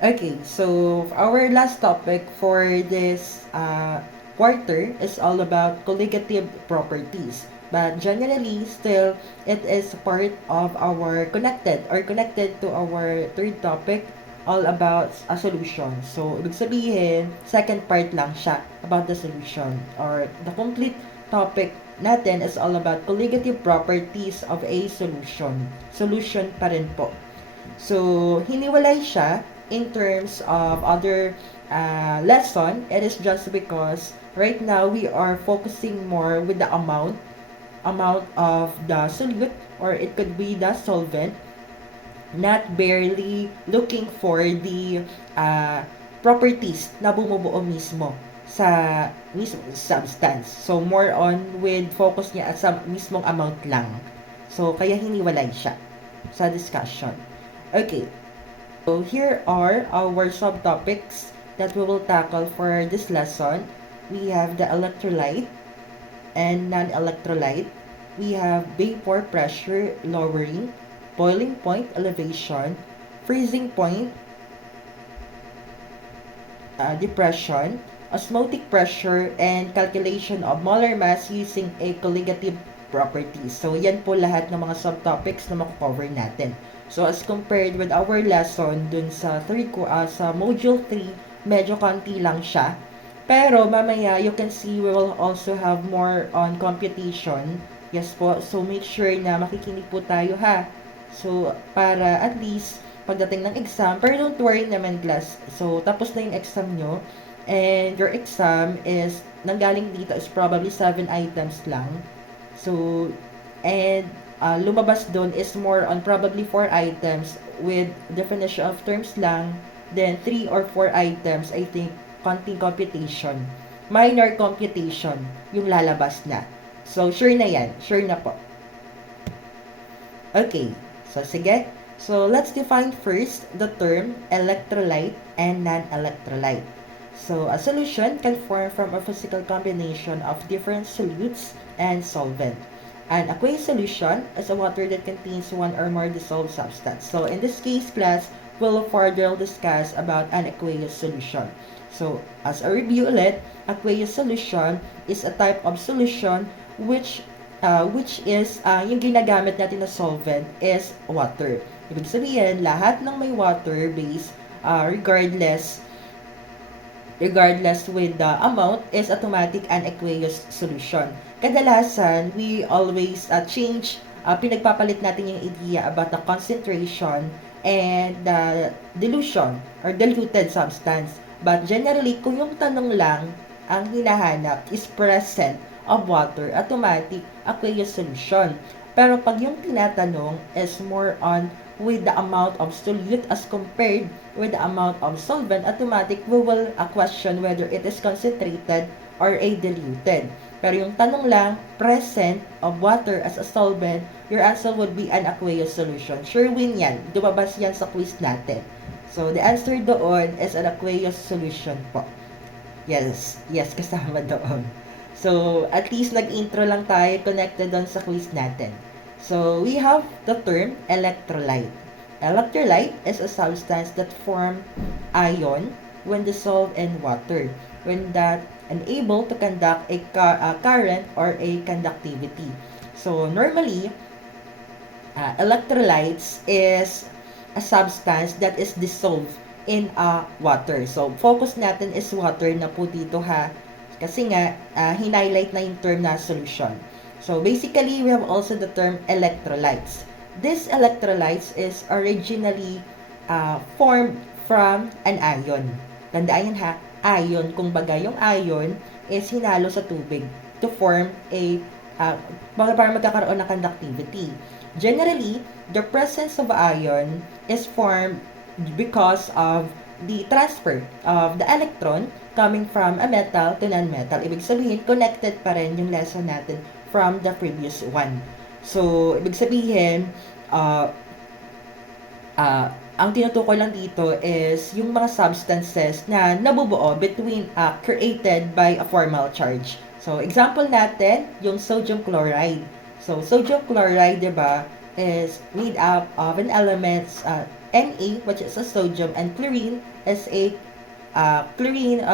Okay, so our last topic for this quarter is all about colligative properties. But generally, still, it is part of our connected to our third topic, all about a solution. So, ibig sabihin, second part lang siya about the solution. Or the complete topic natin is all about colligative properties of a solution. Solution pa rin po. So, hiniwalay siya in terms of other lesson. It is just because right now we are focusing more with the amount of the solute, or it could be the solvent, not barely looking for the properties na bumubuo mismo sa mismo substance. So, more on with focus niya at sa mismong amount lang. So, kaya hiniwalay siya sa discussion. Okay, so here are our subtopics that we will tackle for this lesson. We have the electrolyte and non-electrolyte. We have vapor pressure lowering, boiling point elevation, freezing point depression, osmotic pressure, and calculation of molar mass using a colligative properties. So, yan po lahat ng mga subtopics na mako-cover natin. So, as compared with our lesson dun sa sa module 3, medyo konti lang siya. Pero, mamaya, you can see we will also have more on computation. Yes po. So, make sure na makikinig po tayo ha. So, para at least pagdating ng exam. Pero don't worry naman, class. So, tapos na yung exam nyo. And your exam is, nanggaling dito is probably 7 items lang. So, and lumabas doon is more on probably 4 items with definition of terms lang. Then, 3 or 4 items, I think, konting computation. Minor computation yung lalabas na. So, sure na yan. Sure na po. Okay. So, sige. So, let's define first the term electrolyte and non-electrolyte. So, a solution can form from a physical combination of different solutes and solvent. An aqueous solution is a water that contains one or more dissolved substance. So, in this case, class, we'll further discuss about an aqueous solution. So, as a review ulit, aqueous solution is a type of solution which is yung ginagamit natin na solvent is water. Ibig sabihin, lahat ng may water base, regardless with the amount, is automatic and aqueous solution. Kadalasan, we always pinagpapalit natin yung idea about the concentration and the dilution or diluted substance. But generally, kung yung tanong lang ang hinahanap is present of water, automatic aqueous solution. Pero pag yung tinatanong is more on with the amount of solute as compared with the amount of solvent, automatic we will question whether it is concentrated or a diluted. Pero yung tanong lang, present of water as a solvent, your answer would be an aqueous solution. Sure win yan. Dumabas yan sa quiz natin. So, the answer doon is an aqueous solution po. Yes, kasama doon. So, at least nag-intro lang tayo connected doon sa quiz natin. So, we have the term electrolyte. Electrolyte is a substance that form ion when dissolved in water, when that unable to conduct a current or a conductivity. So, normally, electrolytes is a substance that is dissolved in water. So, focus natin is water na po dito ha. Kasi nga, hinighlight na yung term na solution. So, basically, we have also the term electrolytes. This electrolytes is originally formed from an ion. Tandaan yan ha, ion. Kung baga, yung ion is hinalo sa tubig to form para magkakaroon ng conductivity. Generally, the presence of ion is formed because of the transfer of the electron coming from a metal to non-metal. Ibig sabihin, connected pa rin yung lesson natin from the previous one. So, ibig sabihin, ang tinutukoy lang dito is yung mga substances na nabubuo between created by a formal charge. So, example natin, yung sodium chloride. So, sodium chloride, diba, is made up of an elements Na, which is a sodium, and chlorine is a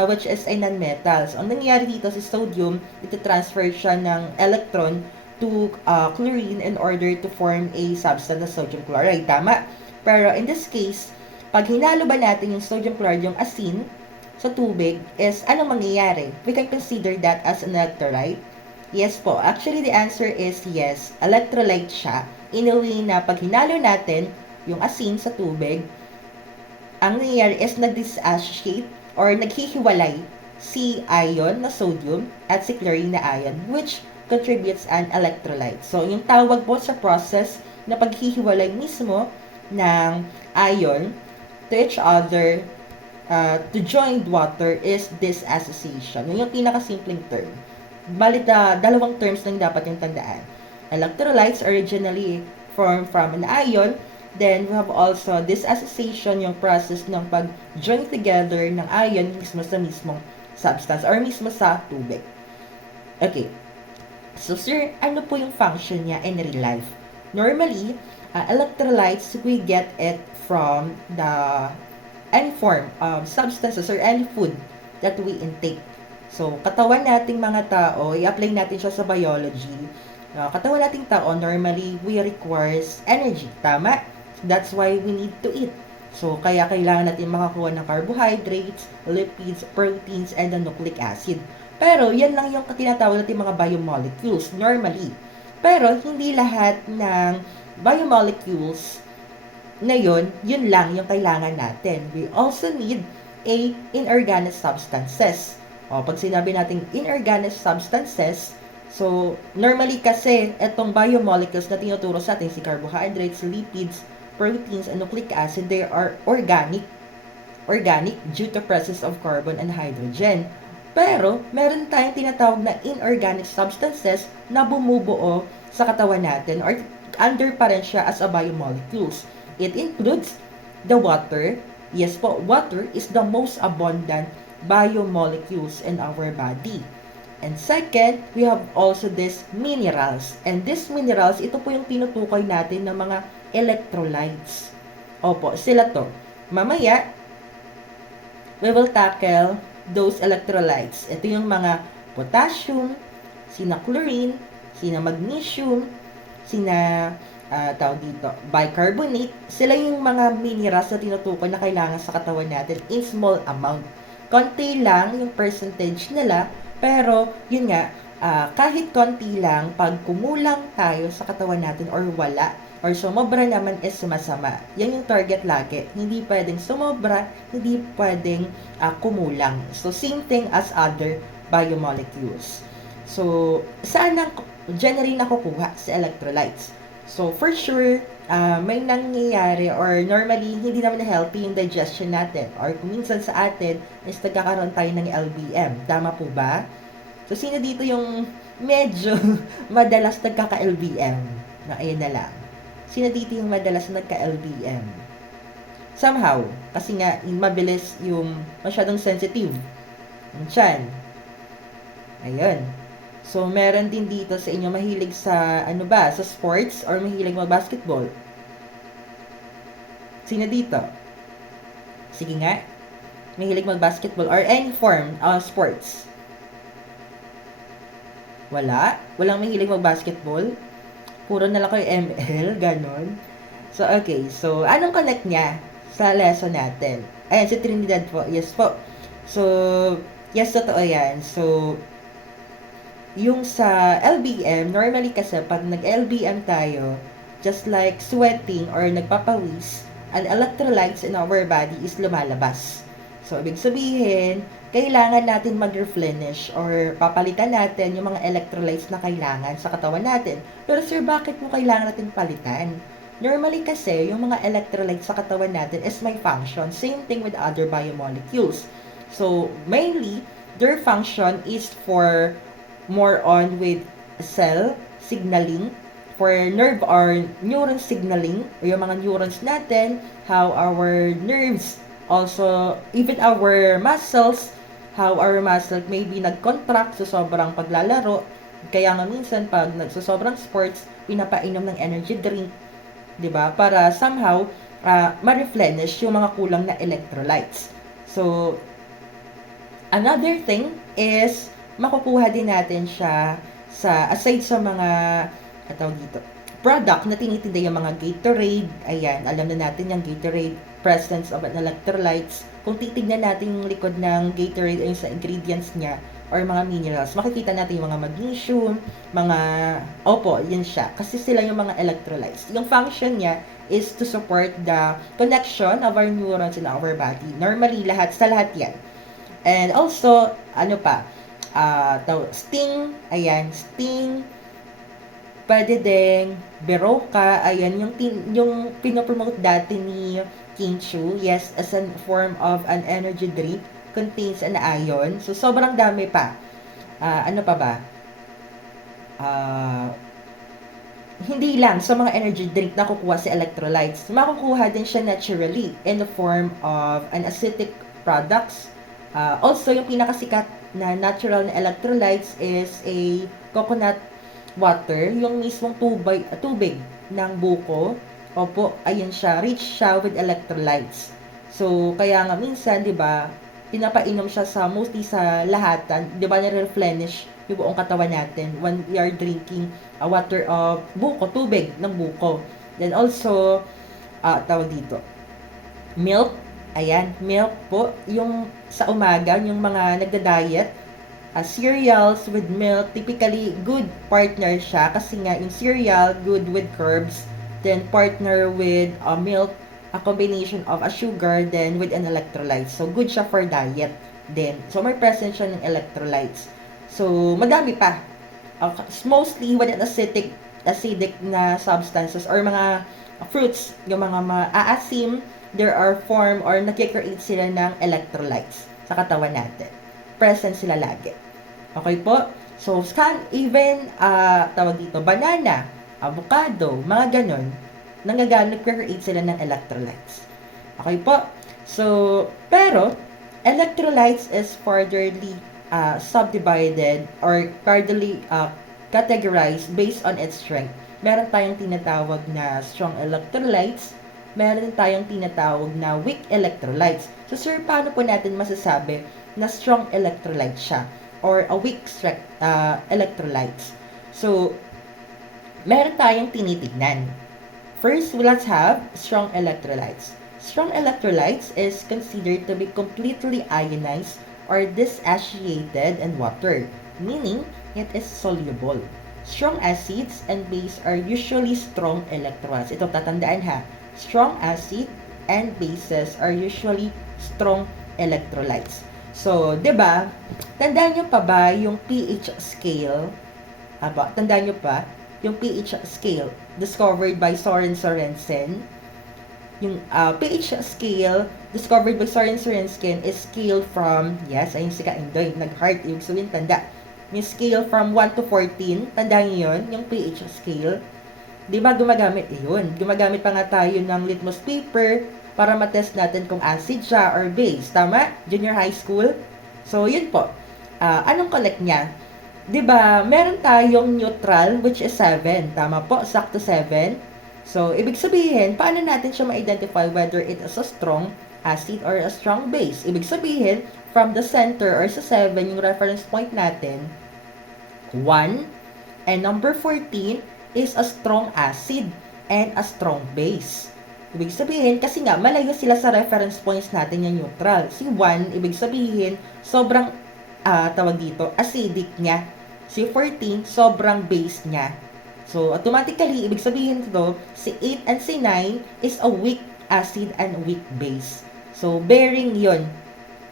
which is a non-metal. So, ang nangyayari dito sa sodium, ito transfer siya ng electron to chlorine in order to form a substance na sodium chloride. Tama? Pero in this case, pag hinalo ba natin yung sodium chloride, yung asin, sa tubig, is ano mangyayari? We can consider that as an electrolyte. Yes po. Actually, the answer is yes. Electrolyte siya. In a way na pag hinalo natin yung asin sa tubig, ang nangyayari is nag-dissociate or naghihiwalay si ion na sodium at si chlorine na ion, which contributes an electrolyte. So, yung tawag po sa process na paghihiwalay mismo ng ion to each other to join water is dissociation. Yun yung pinakasimpleng term. Balit dalawang terms lang dapat yung tandaan. Electrolytes originally formed from an ion. Then, we have also dissociation, yung process ng pag-join together ng ion mismo sa mismong substance or mismo sa tubig. Okay. So, sir, ano po yung function niya in real life? Normally, electrolytes, we get it from any form of substances or any food that we intake. So, katawan nating mga tao, i-apply natin siya sa biology. Katawan nating tao, normally, we requires energy. Tama? That's why we need to eat. So, kaya kailangan natin makakuha ng carbohydrates, lipids, proteins, and the nucleic acid. Pero, yan lang yung tinatawag natin mga biomolecules, normally. Pero, hindi lahat ng biomolecules na yun lang yung kailangan natin. We also need inorganic substances. Pag sinabi natin inorganic substances, so, normally kasi, itong biomolecules na tinuturo sa atin, si carbohydrates, lipids, proteins, and nucleic acid, they are organic due to presence of carbon and hydrogen. Pero, meron tayong tinatawag na inorganic substances na bumubuo sa katawan natin or under pa rin siya as a biomolecules. It includes the water. Yes po, water is the most abundant biomolecules in our body. And second, we have also these minerals. And these minerals, ito po yung tinutukoy natin ng mga electrolytes. Opo, sila to. Mamaya, we will tackle those electrolytes. Ito yung mga potassium, sina chlorine, sina magnesium, sina tawag dito, bicarbonate. Sila yung mga minerals na tinutukoy na kailangan sa katawan natin in small amount. Konti lang yung percentage nila, pero yun nga, kahit konti lang, pag kumulang tayo sa katawan natin or wala, or sumobra naman is masama. Yan yung target lagi. Hindi pwedeng sumobra, hindi pwedeng kumulang. So, same thing as other biomolecules. So, saan generally nakukuha sa electrolytes? So, for sure, may nangyayari or normally, hindi naman healthy yung digestion natin. Or kung minsan sa atin, is nagkakaroon tayo ng LBM. Tama po ba? So, sino dito yung medyo madalas nagkaka-LBM? Na ayun na lang. Sino dito yung madalas nagka-LBM? Somehow, kasi nga, mabilis yung masyadong sensitive. Yung tiyan. Ayun. So, meron din dito sa inyo mahilig sa, sa sports or mahilig mag-basketball. Sino dito? Sige nga. Mahilig mag-basketball or any form of sports. Wala? Walang mahilig mag-basketball? Puro na lang kayo ML, ganon. So, okay. So, anong connect niya sa lesson natin? Ayan, si Trinidad po. Yes po. So, yes, totoo yan. So, yung sa LBM, normally kasi pag nag-LBM tayo, just like sweating or nagpapawis, an electrolytes in our body is lumalabas. So, ibig sabihin, kailangan natin mag-replenish or papalitan natin yung mga electrolytes na kailangan sa katawan natin. Pero sir, bakit mo kailangan natin palitan? Normally kasi, yung mga electrolytes sa katawan natin is may function. Same thing with other biomolecules. So, mainly, their function is for more on with cell signaling, for nerve or neuron signaling, o yung mga neurons natin, how our nerves, also, even our muscles, how our muscle maybe nag-contract sa sobrang paglalaro. Kaya nga minsan, pag nagsasobrang sports, pinapainom ng energy drink, 'di ba? Para somehow ma-replenish yung mga kulang na electrolytes. So, another thing is, makukuha din natin siya sa, aside sa mga, dito, product na tinitinda yung mga Gatorade, ayan, alam na natin yung Gatorade, presence of electrolytes. Kung titignan natin yung likod ng Gatorade ay sa ingredients niya, or mga minerals, makikita natin yung mga magnesium, mga, opo, yun siya. Kasi sila yung mga electrolytes. Yung function niya is to support the connection of our neurons in our body. Normally, sa lahat yan. And also, ano pa, Sting, ayan, Sting, pwede ding Berocca, ayan, yung pinopromote dati ni King Chu, yes, as a form of an energy drink, contains an iron. So, sobrang dami pa. Ano pa ba? Ah, hindi lang sa mga energy drink na kukuha si electrolytes. Makukuha din siya naturally in the form of an acidic products. Also, yung pinakasikat na natural na electrolytes is a coconut water, yung mismong tubig ng buko. Opo, ayun siya, rich siya with electrolytes. So, kaya nga minsan, di ba, pinapainom siya sa mostly sa lahatan, di ba, nire-replenish yung buong katawan natin when we are drinking water of buko, tubig ng buko. Then also, tawag dito, milk. Ayan, milk po. Yung sa umaga, yung mga nagda-diet, cereals with milk, typically good partner siya kasi nga yung cereal, good with carbs, then partner with milk, a combination of a sugar, then with an electrolyte. So, good siya for diet din. So, may presence siya ng electrolytes. So, madami pa. Mostly with an acidic na substances or mga fruits, yung mga maaasim, there are form or nag-create sila ng electrolytes sa katawan natin. Present sila lagi. Okay po? So, even, tawag dito, banana, avocado, mga ganon, nag-create sila ng electrolytes. Okay po? So, pero, electrolytes is furtherly subdivided or furtherly categorized based on its strength. Meron tayong tinatawag na strong electrolytes, meron tayong tinatawag na weak electrolytes. So, sir, paano po natin masasabi na strong electrolyte siya or a weak electrolytes? So, meron tayong tinitignan. First, let's have strong electrolytes. Strong electrolytes is considered to be completely ionized or dissociated in water, meaning it is soluble. Strong acids and base are usually strong electrolytes. Ito tatandaan ha. Strong acid and bases are usually strong electrolytes. So, 'di ba? Tandaan niyo pa ba yung pH scale? Tandaan niyo pa yung pH scale discovered by Sorensen. Yung pH scale discovered by Sorensen is scale from, yes, ayun si Kaindoy, nag-heart, yung sabihin, tanda. Yung scale from 1 to 14, tandaan niyo yun, yung pH scale. Di ba gumagamit? Yun, gumagamit pa nga tayo ng litmus paper para matest natin kung acid siya or base. Tama? Junior high school? So, yun po. Anong collect niya? Di ba, meron tayong neutral, which is 7. Tama po, sakto 7. So, ibig sabihin, paano natin siya ma-identify whether it is a strong acid or a strong base? Ibig sabihin, from the center or sa 7, yung reference point natin, 1, and number 14 is a strong acid and a strong base. Ibig sabihin, kasi nga, malayo sila sa reference points natin yung neutral. Si 1, ibig sabihin, sobrang, tawag dito, acidic niya. Si 14, sobrang base niya. So, automatically, ibig sabihin ito, si 8 and si 9 is a weak acid and weak base. So, bearing yon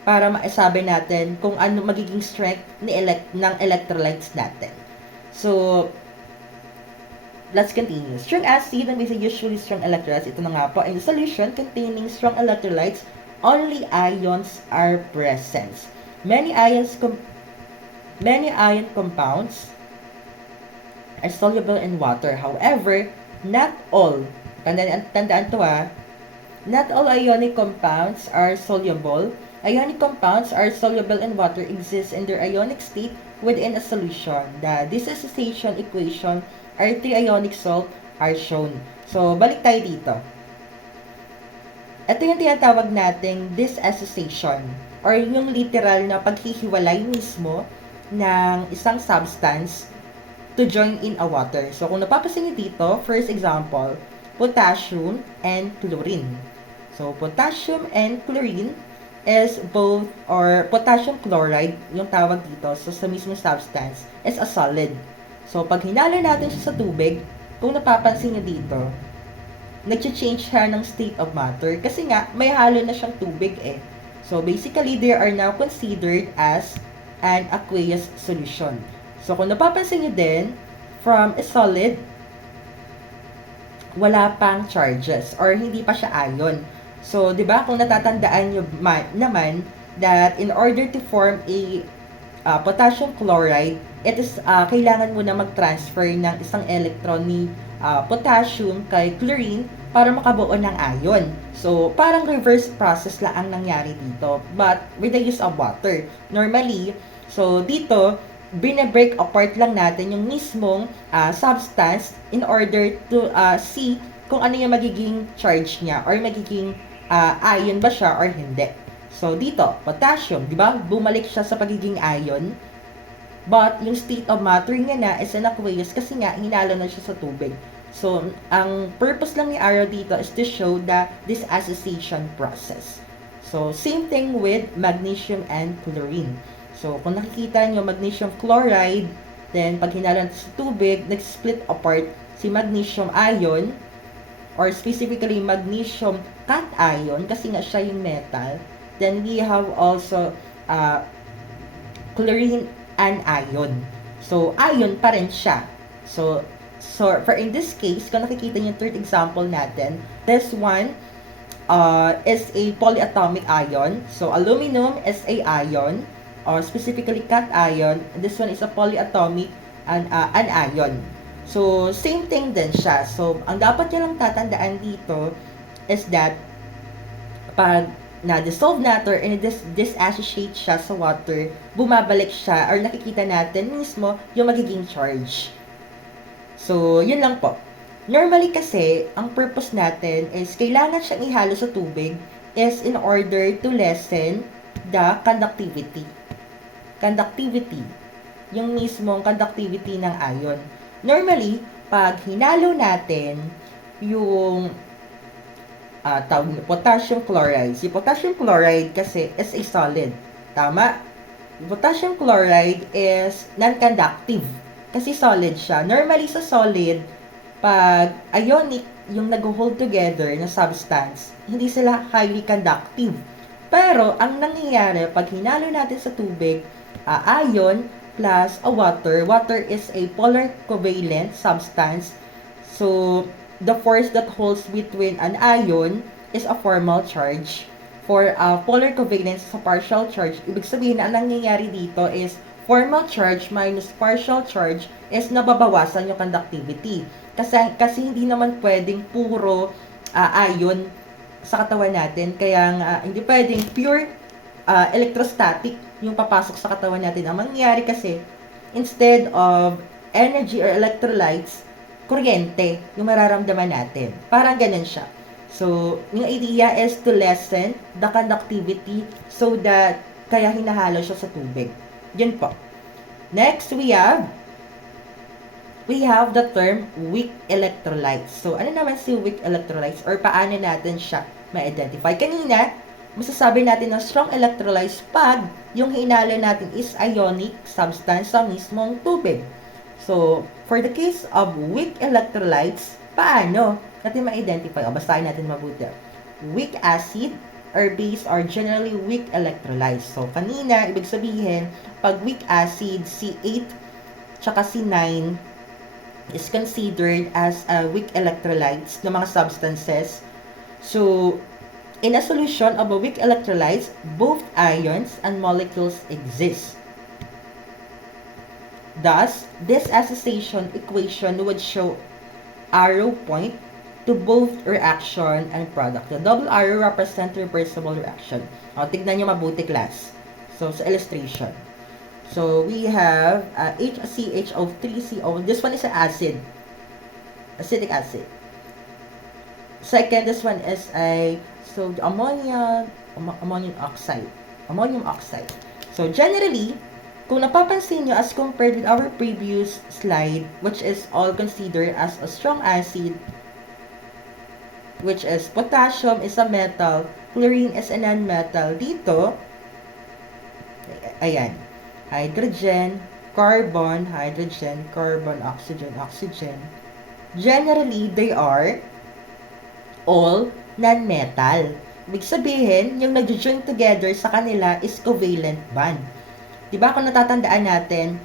para maisabi natin kung ano magiging strength ng electrolytes natin. So, let's continue. Strong acid and base usually strong electrolytes. Ito na nga po. In solution containing strong electrolytes, only ions are present. Many ion compounds are soluble in water. However, not all, tandaan to not all ionic compounds are soluble. Ionic compounds are soluble in water exist in their ionic state within a solution. The dissociation equation are 3 ionic salt are shown. So, balik tayo dito. Ito yung tinatawag nating disassociation or yung literal na paghihiwalay mismo ng isang substance to join in a water. So, kung napapansin niyo dito, first example, potassium and chlorine. So, potassium and chlorine is both, or potassium chloride, yung tawag dito, so sa mismong substance, is a solid. So, pag hinalo natin siya sa tubig, kung napapansin niyo dito, nag-change siya ng state of matter kasi nga may halo na siyang tubig eh. So basically, they are now considered as an aqueous solution. So kung napapansin niyo din, from a solid, wala pang charges or hindi pa siya ion. So, 'di ba, kung natatandaan niyo naman that in order to form a potassium chloride, it is kailangan mo na mag-transfer ng isang electron ni potassium kay chlorine para makabuo ng ion. So, parang reverse process lang ang nangyari dito, but with the use of water. Normally, so dito, bine-break apart lang natin yung mismong substance in order to see kung ano yung magiging charge niya or magiging ion ba siya or hindi. So, dito, potassium, di ba? Bumalik siya sa pagiging ion. But, yung state of matter niya na is an aqueous kasi nga, hinalo na siya sa tubig. So, ang purpose lang ni Arrow dito is to show the disassociation process. So, same thing with magnesium and chlorine. So, kung nakikita nyo, magnesium chloride, then pag hinalo natin sa tubig, nag-split apart si magnesium ion, or specifically magnesium cation, kasi nga siya yung metal. Then, we have also chlorine and ion. So, ion pa rin siya. So, for in this case, kung nakikita niyo yung third example natin, this one is a polyatomic ion. So, aluminum is a ion, or specifically cation. This one is a polyatomic an ion. So, same thing din siya. So, ang dapat nyo lang tatandaan dito is that pag na-dissolve natin and disassociate siya sa water, bumabalik siya or nakikita natin mismo yung magiging charge. So, yun lang po. Normally kasi, ang purpose natin is kailangan siyang ihalo sa tubig is in order to lessen the conductivity. Conductivity. Yung mismong conductivity ng ion. Normally, pag hinalo natin yung potassium chloride. Si potassium chloride kasi is a solid. Tama? Potassium chloride is non-conductive. Kasi solid siya. Normally sa solid, pag ionic yung nag-hold together na substance, hindi sila highly conductive. Pero, ang nangyayari, pag hinalo natin sa tubig, ion plus a water is a polar covalent substance. So, the force that holds between an ion is a formal charge. For polar covalence sa partial charge, ibig sabihin na ang nangyayari dito is formal charge minus partial charge is nababawasan yung conductivity. Kasi hindi naman pwedeng puro ion sa katawan natin. Kaya hindi pwedeng pure electrostatic yung papasok sa katawan natin. Ang mangyayari kasi, instead of energy or electrolytes, kuryente yung mararamdaman natin. Parang ganun siya. So, yung idea is to lessen the conductivity so that kaya hinahalo siya sa tubig. Yun po. Next, we have the term weak electrolytes. So, ano naman si weak electrolytes or paano natin siya ma-identify? Kanina, masasabi natin na strong electrolytes pag yung hinalo natin is ionic substance sa mismong tubig. So, for the case of weak electrolytes, paano natin ma-identify? O, basahin natin mabuti. Weak acid or base are generally weak electrolytes. So, kanina, ibig sabihin, pag weak acid, C8 tsaka C9 is considered as weak electrolytes ng mga substances. So, in a solution of a weak electrolytes, both ions and molecules exist. Thus, this association equation would show arrow point to both reaction and product. The double arrow represent reversible reaction. O, tignan nyo mabuti, class. So, sa illustration. So, we have HCHO3CO. This one is an acid. Acetic acid. Second, this one is ammonium oxide. Ammonium oxide. So, generally, kung napapansin nyo, as compared with our previous slide, which is all considered as a strong acid, which is potassium is a metal, chlorine is a non-metal. Dito, ayan, hydrogen, carbon, oxygen. Generally, they are all non-metal. Ibig sabihin, yung nag-join together sa kanila is covalent bond. Diba kung natatandaan natin,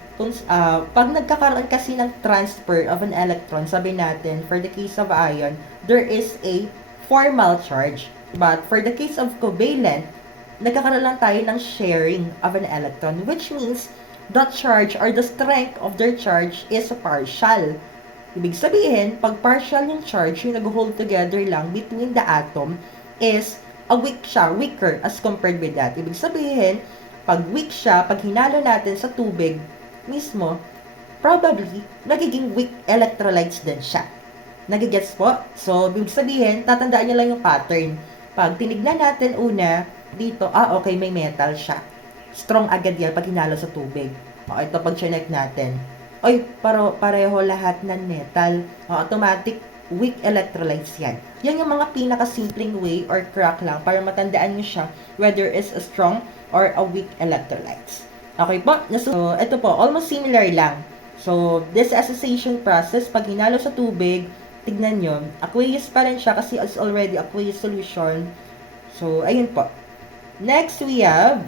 pag nagkakaroon kasi ng transfer of an electron, sabi natin, for the case of ion, there is a formal charge. But for the case of covalent, nagkakaroon lang tayo ng sharing of an electron, which means the charge or the strength of their charge is partial. Ibig sabihin, pag partial yung charge, yung nag-hold together lang between the atom is weaker as compared with that. Ibig sabihin, pag weak siya, pag hinalo natin sa tubig mismo, probably, magiging weak electrolytes din siya. Nagigets po? So, ibig sabihin, tatandaan nyo lang yung pattern. Pag tinignan natin una, dito, okay, may metal siya. Strong agad yan pag hinalo sa tubig. Okay, ito pag chinek natin. Pareho lahat ng metal. Automatic weak electrolytes yan. Yan yung mga pinaka-simpleng way or crack lang para matandaan nyo siya whether it's a strong or a weak electrolytes. Okay po? So, ito po, almost similar lang. So, this association process, pag hinalo sa tubig, tignan nyo, aqueous pa rin siya kasi it's already aqueous solution. So, ayun po. Next, we have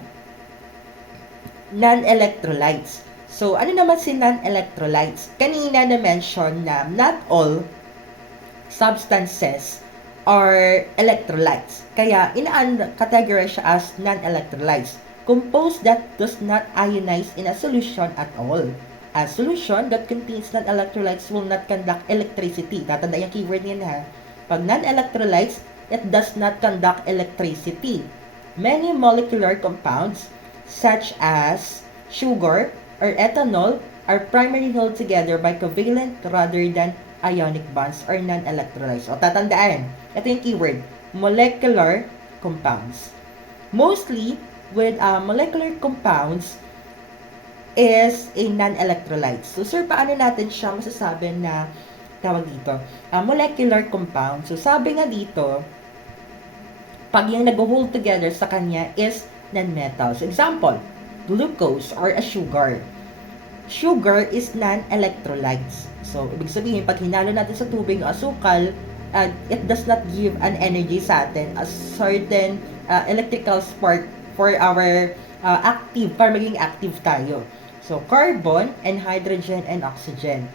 non-electrolytes. So, ano naman si non-electrolytes? Kanina na-mention na not all substances are electrolytes. Kaya, categorize siya as non-electrolytes. Composed that does not ionize in a solution at all. A solution that contains non-electrolytes will not conduct electricity. Tatanda yung keyword niya na. Pag non-electrolytes, it does not conduct electricity. Many molecular compounds, such as sugar or ethanol, are primarily held together by covalent rather than ionic bonds or non-electrolytes. O tatandaan, ito yung keyword, molecular compounds. Mostly, with molecular compounds is a non-electrolyte. So, sir, paano natin siya masasabi na tawag dito? Molecular compound. So, sabi nga dito, pag yung nag-hold together sa kanya is non-metals. Example, glucose or a sugar. Sugar is non-electrolytes. So, ibig sabihin, pag hinalo natin sa tubig o asukal, it does not give an energy sa atin, a certain electrical spark for our para maging active tayo. So, carbon and hydrogen and oxygen.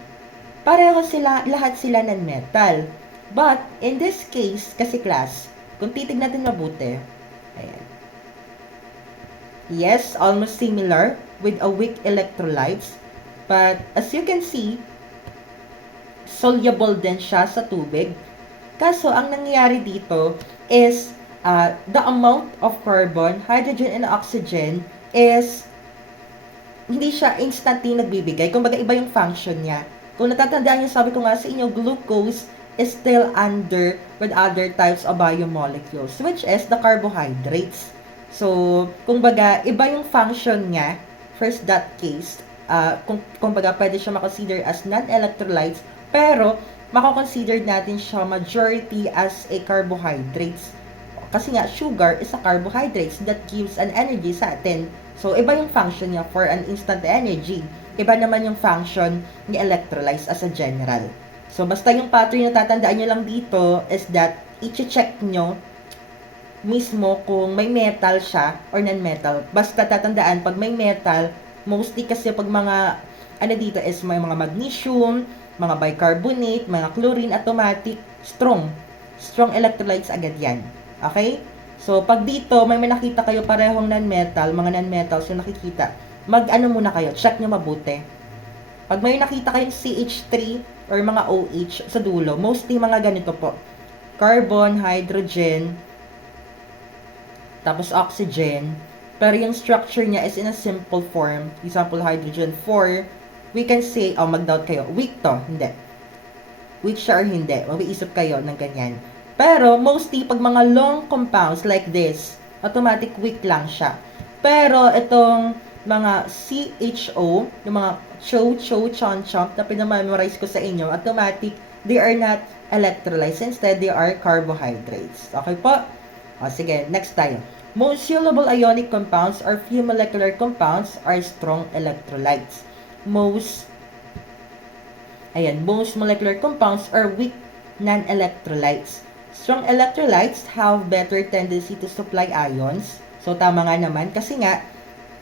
Pareho sila, lahat sila non-metal. But, in this case, kasi class, kung titignan natin mabuti, ayan. Yes, almost similar with a weak electrolytes. But, as you can see, soluble din siya sa tubig. Kaso, ang nangyayari dito is the amount of carbon, hydrogen, and oxygen is hindi siya instantly nagbibigay. Kumbaga, iba yung function niya. Kung natatandaan niyo, sabi ko nga sa inyo, glucose is still under with other types of biomolecules, which is the carbohydrates. So, kumbaga, iba yung function niya, first that case, kumbaga, pwede siya makonsider as non-electrolytes, pero, makakonsider natin siya majority as a carbohydrates. Kasi nga, sugar is a carbohydrates that gives an energy sa atin. So, iba yung function niya for an instant energy. Iba naman yung function ni electrolytes as a general. So, basta yung pattern na tatandaan nyo lang dito is that i-check nyo mismo kung may metal siya or non-metal. Basta tatandaan, pag may metal, mostly kasi pag mga, dito is may mga magnesium, mga bicarbonate, mga chlorine, automatic, strong electrolytes agad yan. Okay? So, pag dito, may nakita kayo parehong non-metal, mga non-metals yung nakikita, muna kayo, check nyo mabuti. Pag may nakita kayong CH3 or mga OH sa dulo, mostly mga ganito po. Carbon, hydrogen, tapos oxygen, pero yung structure niya is in a simple form. Example, hydrogen 4, we can say, mag-doubt kayo, weak to, hindi. Weak siya or hindi, mag-iisip kayo ng ganyan. Pero mostly pag mga long compounds like this, automatic weak lang siya. Pero itong mga CHO, yung mga CHO, CHON, CHOMP na pinamemorize ko sa inyo, automatic, they are not electrolytes. Instead, they are carbohydrates. Okay po? O, sige, next tayo. Most soluble ionic compounds or few molecular compounds are strong electrolytes. Most molecular compounds are weak non-electrolytes. Strong electrolytes have better tendency to supply ions. So, tama nga naman. Kasi nga,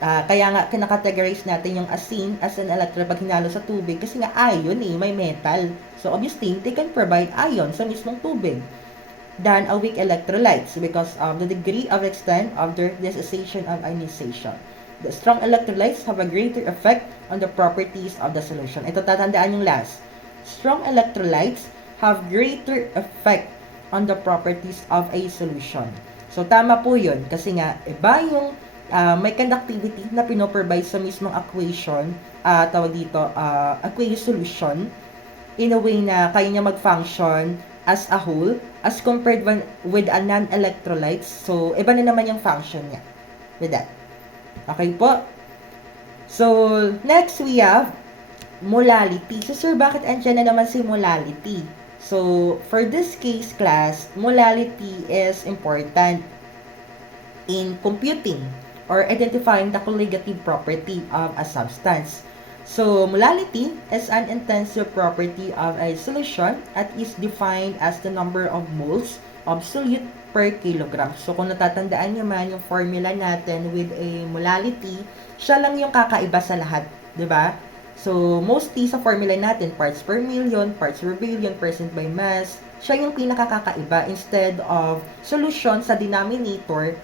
kaya nga kinakategorize natin yung asin as an electrolyte pag hinalo sa tubig. Kasi nga ion may metal. So, obviously, they can provide ion sa mismong tubig than a weak electrolytes because of the degree of extent of their dissociation of ionization. The strong electrolytes have a greater effect on the properties of the solution. Ito tatandaan yung last. Strong electrolytes have greater effect on the properties of a solution. So, tama po yun. Kasi nga, iba yung may conductivity na pinoprovide sa mismong equation, tawag dito, aqueous solution, in a way na kaya niya mag-function as a whole as compared with a non-electrolytes. So, iba na naman yung function niya with that. Okay po? So, next we have molality. So, sir, bakit andyan na naman si molality? So, for this case class, molality is important in computing or identifying the colligative property of a substance. So, molality is an intensive property of a solution that is defined as the number of moles of solute per kilogram. So, kung natatandaan nyo man yung formula natin with a molality, siya lang yung kakaiba sa lahat, di ba? So, mostly sa formula natin, parts per million, parts per billion, percent by mass, siya yung pinakakakaiba instead of solution sa denominator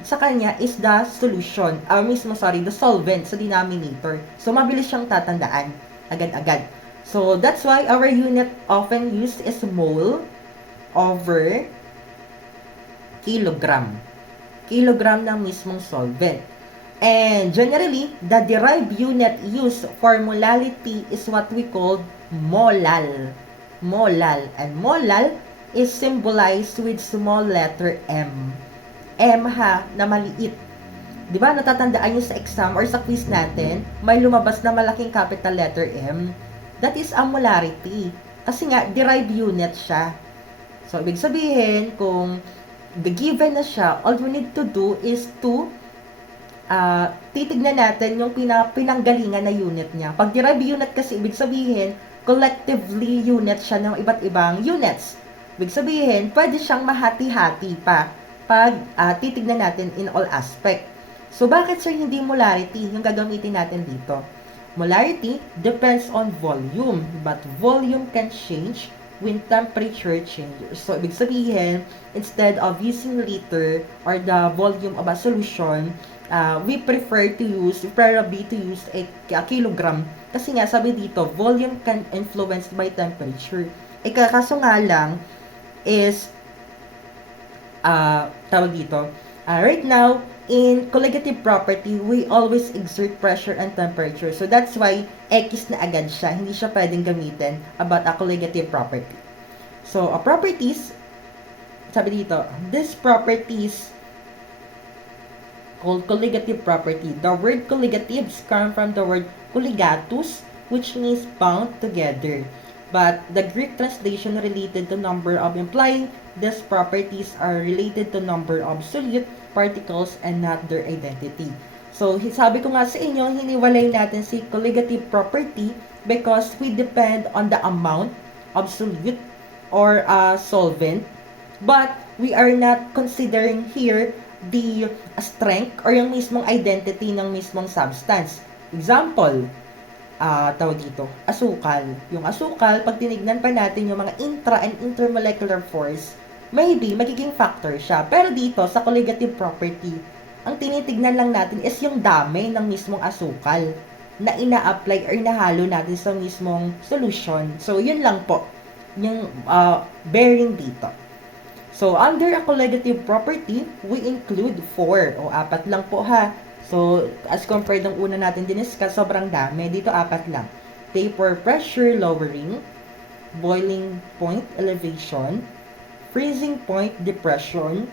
sa kanya is the solution, the solvent sa denominator. So, mabilis siyang tatandaan agad-agad. So, that's why our unit often used is mole over kilogram. Kilogram ng mismong solvent. And generally, the derived unit used for molality is what we call molal. Molal. And molal is symbolized with small letter M. M na maliit. Di ba natatandaan nyo sa exam or sa quiz natin, may lumabas na malaking capital letter M? That is a molarity. Kasi nga, derived unit siya. So, ibig sabihin, kung the given na siya, all we need to do is to titignan natin yung pinanggalingan na unit niya. Pag derived unit kasi, ibig sabihin, collectively unit siya ng iba't ibang units. Ibig sabihin, pwede siyang mahati-hati pa pag titignan natin in all aspect. So, bakit sir hindi molarity yung gagamitin natin dito? Molarity depends on volume, but volume can change when temperature changes. So, ibig sabihin, instead of using liter or the volume of a solution, we preferably to use a kilogram. Kasi nga, sabi dito, volume can influenced by temperature. Kaso nga lang, is tawag dito, right now, in colligative property, we always exert pressure and temperature. So, that's why, X na agad siya. Hindi siya pwedeng gamitin about a colligative property. So, properties, sabi dito, these properties called colligative property. The word colligatives come from the word colligatus, which means bound together. But the Greek translation related to number of implying these properties are related to number of solute particles and not their identity. So, sabi ko nga sa inyo, hiniwalay natin si colligative property because we depend on the amount of solute or solvent, but we are not considering here the strength or yung mismong identity ng mismong substance. Example, tawag dito, asukal. Yung asukal, pag tinignan pa natin yung mga intra and intermolecular force, maybe magiging factor siya. Pero dito, sa colligative property, ang tinitignan lang natin is yung dami ng mismong asukal na ina-apply or inahalo natin sa mismong solution. So, yun lang po yung bearing dito. So, under a colligative property, we include 4 o 4 lang po ha. So, as compared ng una natin diniscuss, sobrang dami. Dito 4 lang. Vapor pressure lowering, boiling point elevation, freezing point depression,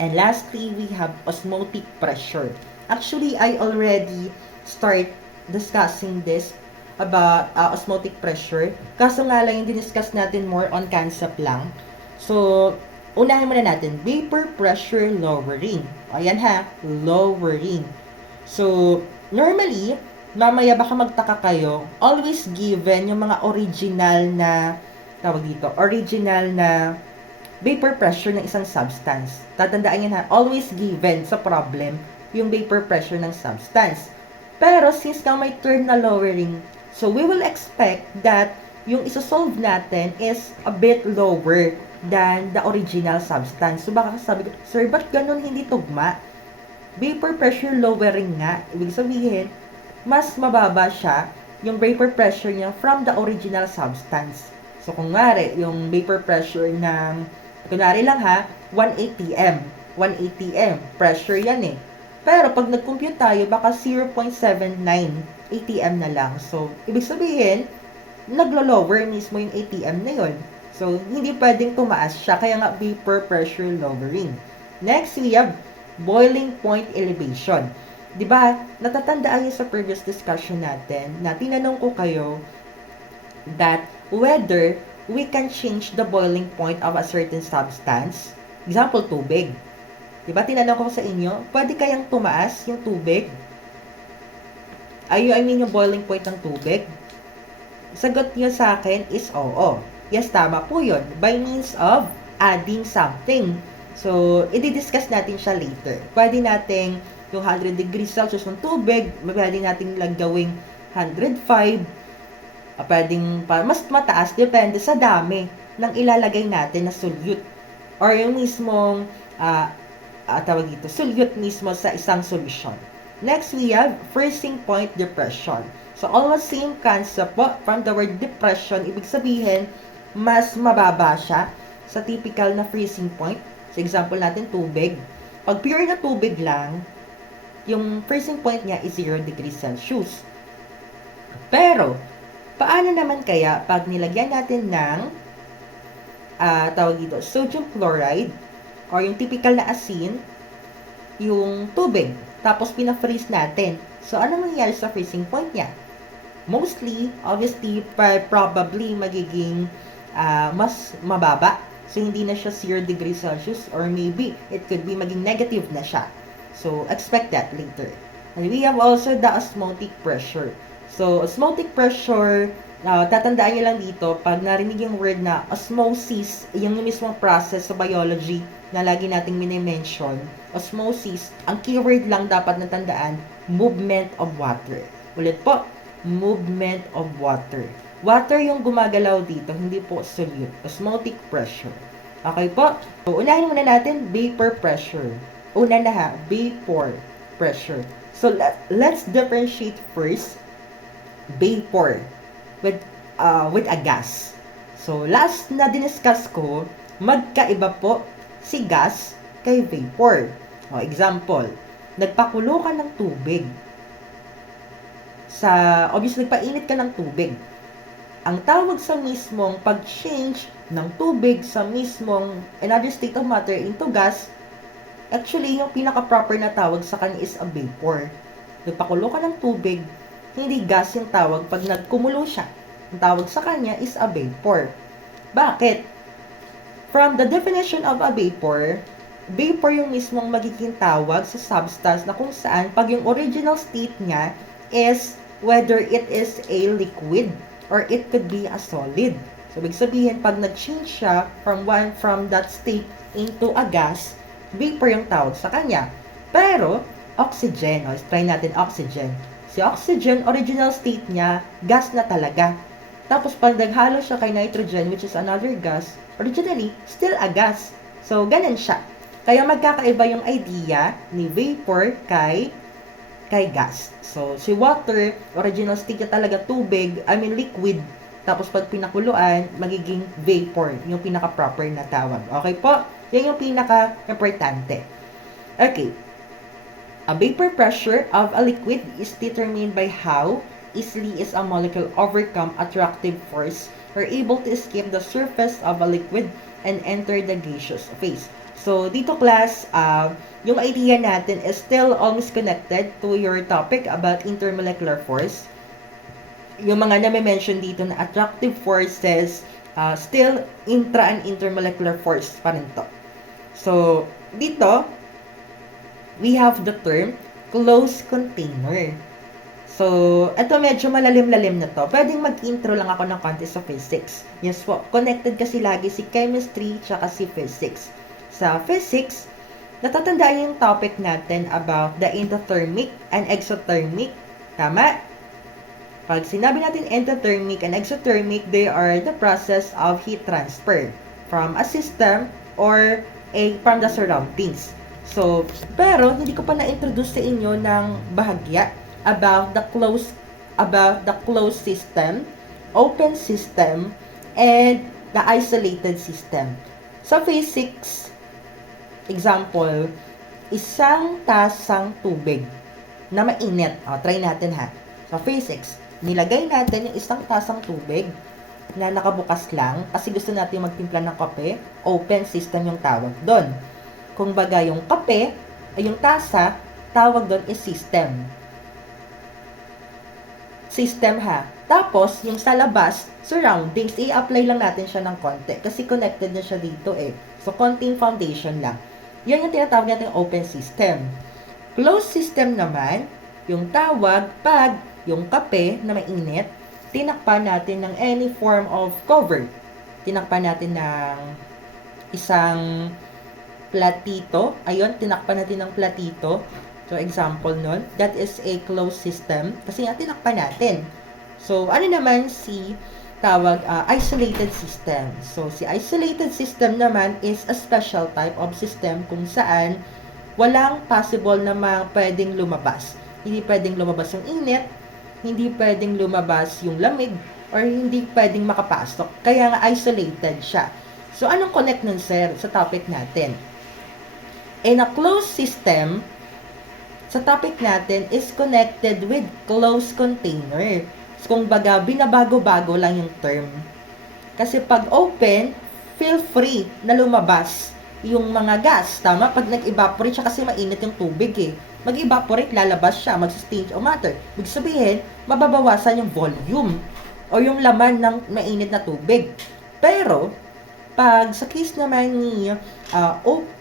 and lastly, we have osmotic pressure. Actually, I already start discussing this about osmotic pressure. Kaso nga lang yung diniscuss natin more on concept lang. So, unahin muna natin, vapor pressure lowering. Ayan ha, lowering. So, normally, mamaya baka magtaka kayo, always given yung mga original na, tawag dito, original na vapor pressure ng isang substance. Tatandaan yan ha, always given sa problem yung vapor pressure ng substance. Pero since nga may term na lowering, so we will expect that yung isosolve natin is a bit lower than the original substance. So baka sabi ko, sir, ba't ganun hindi tugma? Vapor pressure lowering nga. Ibig sabihin, mas mababa siya yung vapor pressure niya from the original substance. So kung nga yung vapor pressure ng kunwari lang ha, 1 atm. 1 atm. Pressure yan eh. Pero pag nag-compute tayo, baka 0.79 atm na lang. So, ibig sabihin, naglo-lower mismo yung atm na yun. So, hindi pwedeng tumaas siya. Kaya nga, vapor pressure lowering. Next, we have boiling point elevation. Diba, natatandaan niyo sa previous discussion natin na tinanong ko kayo that whether we can change the boiling point of a certain substance. Example, tubig. Diba, tinanong ko sa inyo, pwede kayang tumaas yung tubig? I mean yung boiling point ng tubig? Sagot niyo sa akin is oo. Yes, tama po yun. By means of adding something. So, i-discuss natin siya later. Pwede nating yung 100 degrees Celsius ng tubig, pwede nating gawing 105, pwedeng mas mataas, depende sa dami ng ilalagay natin na solute. Or yung mismong, tawag dito, solute mismo sa isang solution. Next, we have freezing point depression. So, almost same concept po. From the word depression, ibig sabihin, mas mababa siya sa typical na freezing point. So, example natin, tubig. Pag pure na tubig lang, yung freezing point niya is 0 degrees Celsius. Pero, paano naman kaya pag nilagyan natin ng tawag dito, sodium chloride or yung typical na asin, yung tubig, tapos pina-freeze natin. So, ano nangyayari sa freezing point niya? Mostly, obviously, probably magiging mas mababa. So, hindi na siya 0 degrees Celsius or maybe it could be maging negative na siya. So, expect that later. And we have also the osmotic pressure. So, osmotic pressure, tatandaan nyo lang dito, pag narinig yung word na osmosis, yung mismong process sa biology na lagi nating minimension, osmosis, ang keyword lang dapat natandaan, movement of water. Ulit po, movement of water. Water yung gumagalaw dito, hindi po solute. Osmotic pressure. Okay po? So, unahin muna natin, vapor pressure. Una na ha, vapor pressure. So, let's differentiate first vapor with a gas. So, last na diniscuss ko, magkaiba po si gas kay vapor. O, example, nagpakulo ka ng tubig. Obviously, nagpainit ka ng tubig. Ang tawag sa mismong pag-change ng tubig sa mismong another state of matter into gas, actually, yung pinaka-proper na tawag sa kanya is a vapor. Nagpakulo ka ng tubig, hindi gas yung tawag pag nagkumulo siya. Ang tawag sa kanya is a vapor. Bakit? From the definition of a vapor, vapor yung mismong magiging tawag sa substance na kung saan pag yung original state niya is whether it is a liquid or it could be a solid. So, ibig sabihin, pag nag-change siya from that state into a gas, vapor yung tawag sa kanya. Pero, oxygen, try natin oxygen. Si oxygen, original state niya, gas na talaga. Tapos, pag naghalo siya kay nitrogen, which is another gas, originally, still a gas. So, ganun siya. Kaya magkakaiba yung idea ni vapor kay gas. So, si water, original state niya talaga tubig, liquid. Tapos, pag pinakuluan, magiging vapor, yung pinaka-proper na tawag. Okay po? Yan yung pinaka-importante. Okay. A vapor pressure of a liquid is determined by how easily as a molecule overcome attractive force are able to escape the surface of a liquid and enter the gaseous phase. So, dito class, yung idea natin is still almost connected to your topic about intermolecular force. Yung mga na-mention dito na attractive forces, still intra and intermolecular force pa rin to. So, dito, we have the term closed container. So, ito medyo malalim-lalim na to. Pwedeng mag-intro lang ako ng konti sa physics. Yes po, connected kasi lagi si chemistry tsaka si physics. Sa physics, natatandaan yung topic natin about the endothermic and exothermic. Tama? Pag sinabi natin endothermic and exothermic, they are the process of heat transfer from a system or from the surroundings. So, pero hindi ko pa na-introduce sa inyo ng bahagya about the closed system, open system, and the isolated system. Sa physics, example, isang tasang tubig na mainit. Try natin ha. Sa physics, nilagay natin yung isang tasang tubig na nakabukas lang kasi gusto natin magtimpla ng kape, open system yung tawag doon. Kung baga yung kape, ay yung tasa, tawag doon is system. System ha. Tapos, yung sa labas, surroundings, i-apply lang natin siya ng konti kasi connected na siya dito eh. So, konting foundation lang. Yan yung tinatawag natin open system. Closed system naman, yung tawag pag yung kape na mainit, tinakpan natin ng any form of cover. Tinakpan natin ng isang platito. Ayun, tinakpan natin ng platito. So, example nun, that is a closed system kasi nga tinakpan natin. So, ano naman si tawag isolated system. So, si isolated system naman is a special type of system kung saan walang possible na pwedeng lumabas. Hindi pwedeng lumabas yung init, hindi pwedeng lumabas yung lamig, or hindi pwedeng makapasok. Kaya nga isolated siya. So, anong connect nun, sir, sa topic natin? In a closed system, sa topic natin is connected with closed container. So, kung baga, binabago-bago lang yung term. Kasi pag open, feel free na lumabas yung mga gas. Tama? Pag nag-evaporate siya kasi mainit yung tubig eh. Mag-evaporate, lalabas siya, mag-stage of matter. Ibig sabihin, mababawasan yung volume o yung laman ng mainit na tubig. Pero, pag sa case naman ni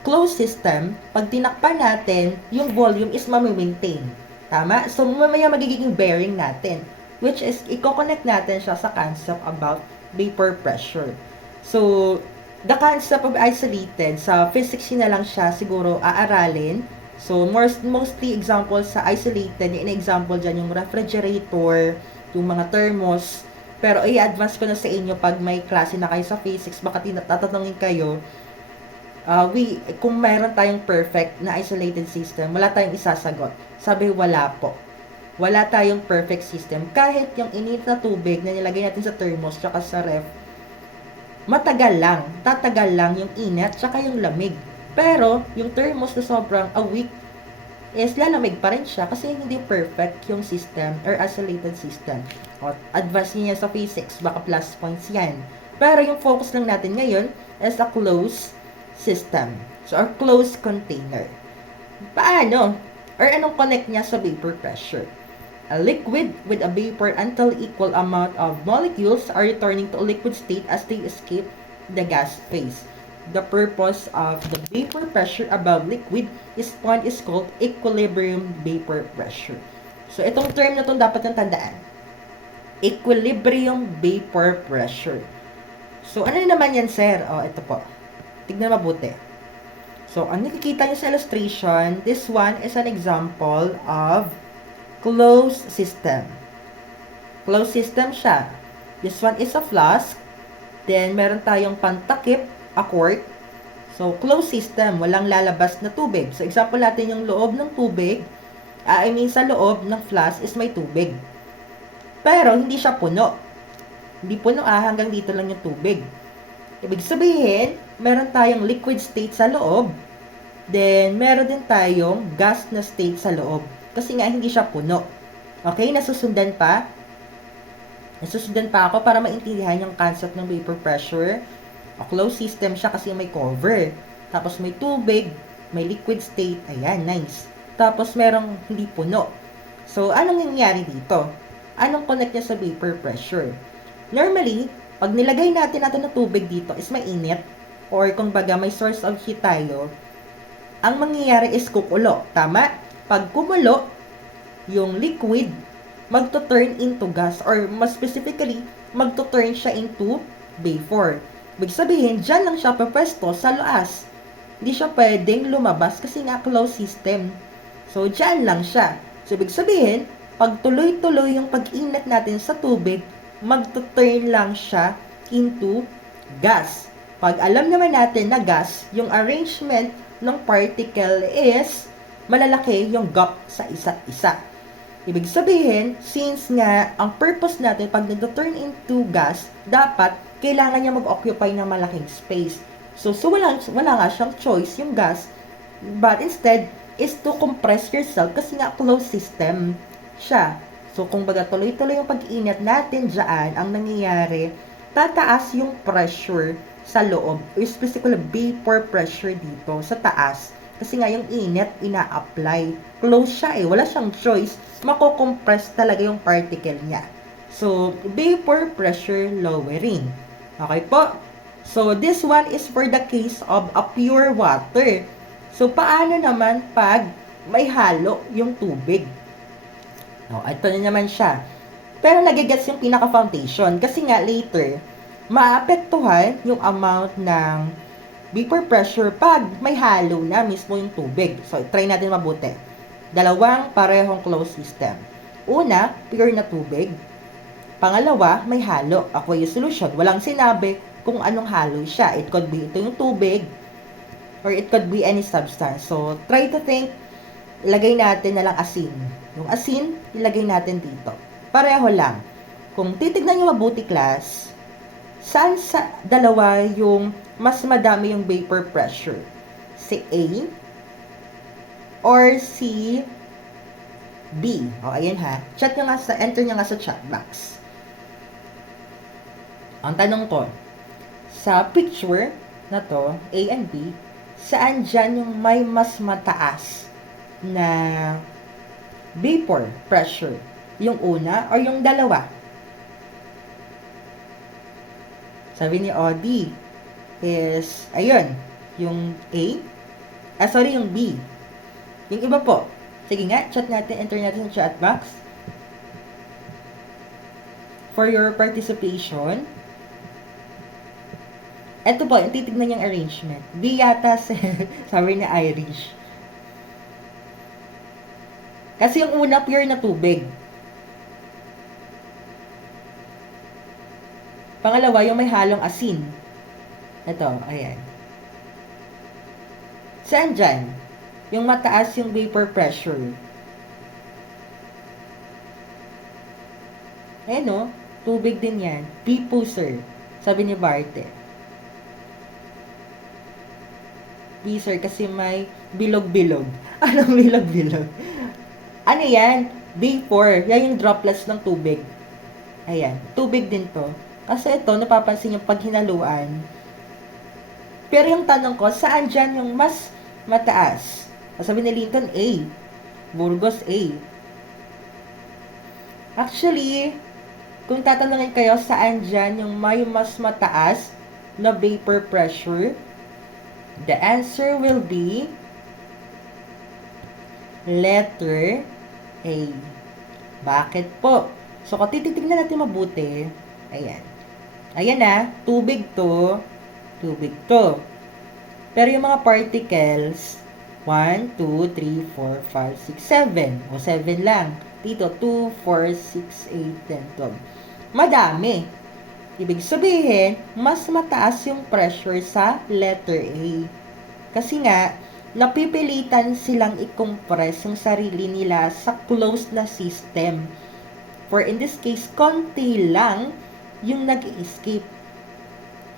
closed system, pag tinakpan natin, yung volume is mami-maintain. Tama? So, mamaya magiging bearing natin. Which is, i-connect natin siya sa concept about vapor pressure. So, the concept of isolated, sa physics na lang siya siguro aaralin. So, mostly example sa isolated, yung example dyan, yung refrigerator, yung mga thermos. Pero i-advance ko na sa inyo pag may klase na kayo sa physics, baka tatanungin kayo, kung meron tayong perfect na isolated system, wala tayong isasagot. Sabi, wala po. Wala tayong perfect system. Kahit yung init na tubig na nilagay natin sa thermos tsaka sa ref, matagal lang, tatagal lang yung init tsaka yung lamig. Pero, yung thermos na sobrang weak, is lalamig pa rin siya kasi hindi perfect yung system or isolated system. O, advance niya sa physics, baka plus points yan. Pero yung focus lang natin ngayon is a closed system. So, or closed container. Paano? Or anong connect niya sa vapor pressure? A liquid with a vapor until equal amount of molecules are returning to a liquid state as they escape the gas phase. The purpose of the vapor pressure above liquid is called equilibrium vapor pressure. So, itong term na itong dapat nang tandaan. Equilibrium vapor pressure. So, ano naman yan, sir? Ito po. Tignan mabuti. So, ang nakikita nyo sa illustration, this one is an example of closed system. Closed system siya. This one is a flask. Then, meron tayong pantakip, a cork. So, closed system, walang lalabas na tubig. So, example natin yung loob ng tubig, sa loob ng flask is may tubig. Pero, hindi siya puno. Hindi puno hanggang dito lang yung tubig. Ibig sabihin, meron tayong liquid state sa loob, then meron din tayong gas na state sa loob. Kasi nga, hindi siya puno. Okay, nasusundan pa? Nasusundan pa ako para maintindihan yung concept ng vapor pressure. O closed system siya kasi may cover. Tapos may tubig, may liquid state. Ayan, nice. Tapos merong hindi puno. So, anong nangyayari dito? Anong connect niya sa vapor pressure? Normally, pag nilagay natin ng tubig dito is mainit or kung baga may source of heat tayo, ang mangyayari is kukulo. Tama? Pag kumulo, yung liquid, magto-turn into gas or mas specifically, magto-turn siya into vapor. Ibig sabihin, dyan lang siya papwesto sa laas. Hindi siya pwedeng lumabas kasi nga closed system. So, dyan lang siya. So, ibig sabihin, pag tuloy-tuloy yung pag-init natin sa tubig, magto-turn lang siya into gas. Pag alam naman natin na gas, yung arrangement ng particle is malalaki yung gap sa isa't isa. Ibig sabihin, since nga ang purpose natin pag nag-turn into gas, dapat kailangan niya mag-occupy ng malaking space. So wala nga siyang choice yung gas, but instead is to compress yourself kasi nga closed system siya. So kung baga tuloy-tuloy yung pag-init natin dyan, ang nangyayari, tataas yung pressure sa loob, or specifically vapor pressure dito sa taas. Kasi nga yung init, ina-apply. Close siya wala siyang choice. Mako-compress talaga yung particle niya. So, vapor pressure lowering. Okay po? So, this one is for the case of a pure water. So, paano naman pag may halo yung tubig? Ito na naman siya. Pero nagigets yung pinaka-foundation. Kasi nga later, maapektuhan yung amount ng vapor pressure pag may halo na mismo yung tubig. So, try natin mabuti. Dalawang parehong closed system. Una, pure na tubig. Pangalawa, may halo, aqueous solution. Walang sinabi kung anong halo siya. It could be ito yung tubig or it could be any substance. So, try to think, ilagay natin na lang asin. Yung asin, ilagay natin dito. Pareho lang. Kung titignan nyo mabuti class, saan sa dalawa yung mas madami yung vapor pressure? Si A or si B? Ayan ha. Chat nyo nga enter nyo nga sa chat box. Ang tanong ko, sa picture na to, A and B, saan dyan yung may mas mataas na vapor pressure? Yung una or yung dalawa? Sabi ni Audie is, ayun, yung A. Yung B. Yung iba po. Sige nga, chat natin, enter natin sa chat box. For your participation. Ito po, yung titignan yung arrangement. B yata, sabi ni Irish. Kasi yung una, pure na tubig. Pangalawa, yung may halong asin. Ito, ayan. Saan dyan? Yung mataas yung vapor pressure. Ayan o, tubig din yan. B po, sir. Sabi ni Barte. B, sir, kasi may bilog-bilog. Anong bilog-bilog? Ano yan? Vapor. Yan yung droplets ng tubig. Ayan. Tubig din to. Kasi ito, napapansin yung paghinaluan. Pero yung tanong ko, saan dyan yung mas mataas? Sabi ni Linton, A. Burgos, A. Actually, kung tatanungin kayo saan dyan yung may mas mataas na vapor pressure, the answer will be letter A. Bakit po? So, kung titignan natin mabuti, ayan. Ayan na, tubig to. Pero yung mga particles, 1, 2, 3, 4, 5, 6, 7. O 7 lang. Dito, 2, 4, 6, 8, 10, 12. Madami. Ibig sabihin, mas mataas yung pressure sa letter A. Kasi nga, napipilitan silang i-compress yung sarili nila sa closed na system. For in this case, konti lang yung nag-escape.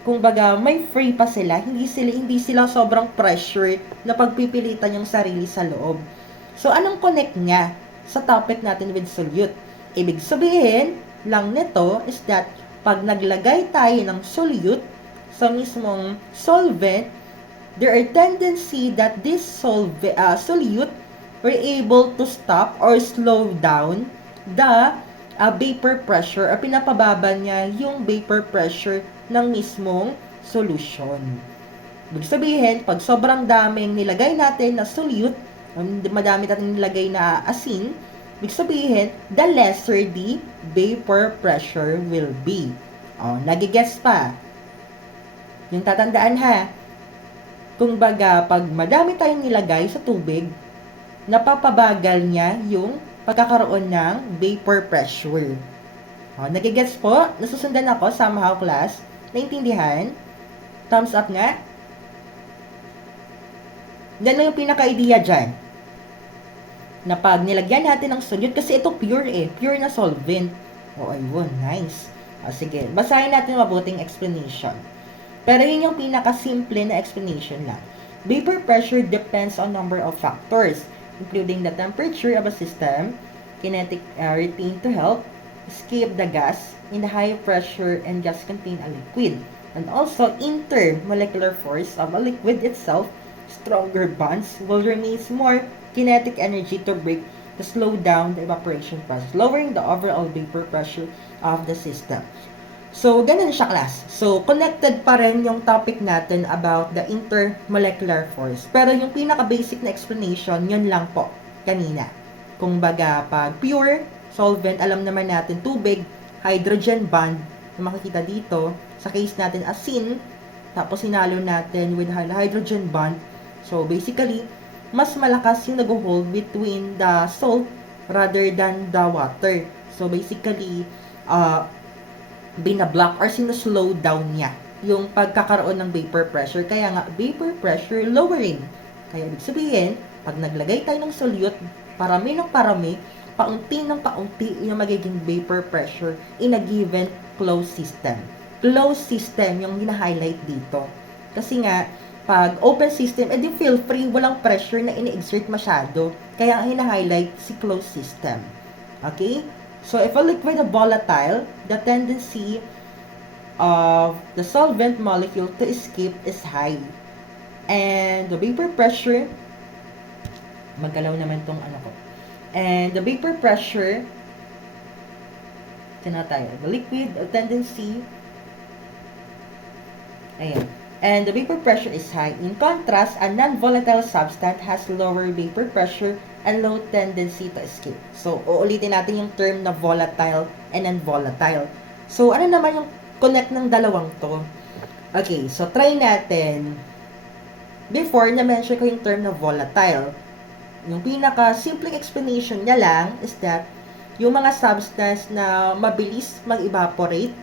Kung baga, may free pa sila, hindi sila sobrang pressure na pagpipilitan yung sarili sa loob. So, anong connect niya sa topic natin with solute? Ibig sabihin, lang nito is that pag naglagay tayo ng solute sa mismong solvent, there are tendency that this solute were able to stop or slow down the vapor pressure o pinapababa niya yung vapor pressure ng mismong solution. Ibig sabihin, pag sobrang daming nilagay natin na solute, madami natin nilagay na asin, ibig sabihin, the lesser the vapor pressure will be. O, nagigets pa. Yung tatandaan ha, kung baga, pag madami tayong nilagay sa tubig, napapabagal niya yung pagkakaroon ng vapor pressure. O, nagigets po? Nasusundan ako somehow, class? Naintindihan? Thumbs up nga? Yan lang yung pinaka-idea dyan. Na pag nilagyan natin ng solute, kasi ito pure pure na solvent. O, ayun, nice. O, sige, basahin natin mabuting explanation. Pero yun yung pinaka-simple na explanation lang. Vapor pressure depends on number of factors, including the temperature of a system, kinetic retain to help escape the gas in the high pressure and gas contain a liquid, and also intermolecular force of a liquid itself. Stronger bonds will release more kinetic energy to break to slow down the evaporation process, lowering the overall vapor pressure of the system. So, ganun siya, class. So, connected pa rin yung topic natin about the intermolecular force. Pero yung pinaka-basic na explanation, yun lang po, kanina. Kung baga, pag pure solvent, alam naman natin, tubig, hydrogen bond, na makikita dito, sa case natin, asin, tapos sinalo natin with hydrogen bond. So, basically, mas malakas yung nag-hold between the salt rather than the water. So, basically, binablock or sinuslow down niya yung pagkakaroon ng vapor pressure. Kaya nga, vapor pressure lowering. Kaya, ibig sabihin, pag naglagay tayo ng solute, parami ng parami, paunti ng paunti yung magiging vapor pressure in a given closed system. Closed system yung hina-highlight dito. Kasi nga, pag open system, edi feel free, walang pressure na ini-exert masyado. Kaya ang hina-highlight si closed system. Okay? So, if a liquid is volatile, the tendency of the solvent molecule to escape is high. And the vapor pressure, magalaw naman tong ano ko. And the vapor pressure, tayo, the liquid, a tendency, ayan. And the vapor pressure is high. In contrast, a non-volatile substance has lower vapor pressure and low tendency to escape. So, uulitin natin yung term na volatile and non-volatile. So, ano naman yung connect ng dalawang to? Okay, so try natin. Before, na-mention ko yung term na volatile. Yung pinaka-simple explanation niya lang is that yung mga substance na mabilis mag-evaporate,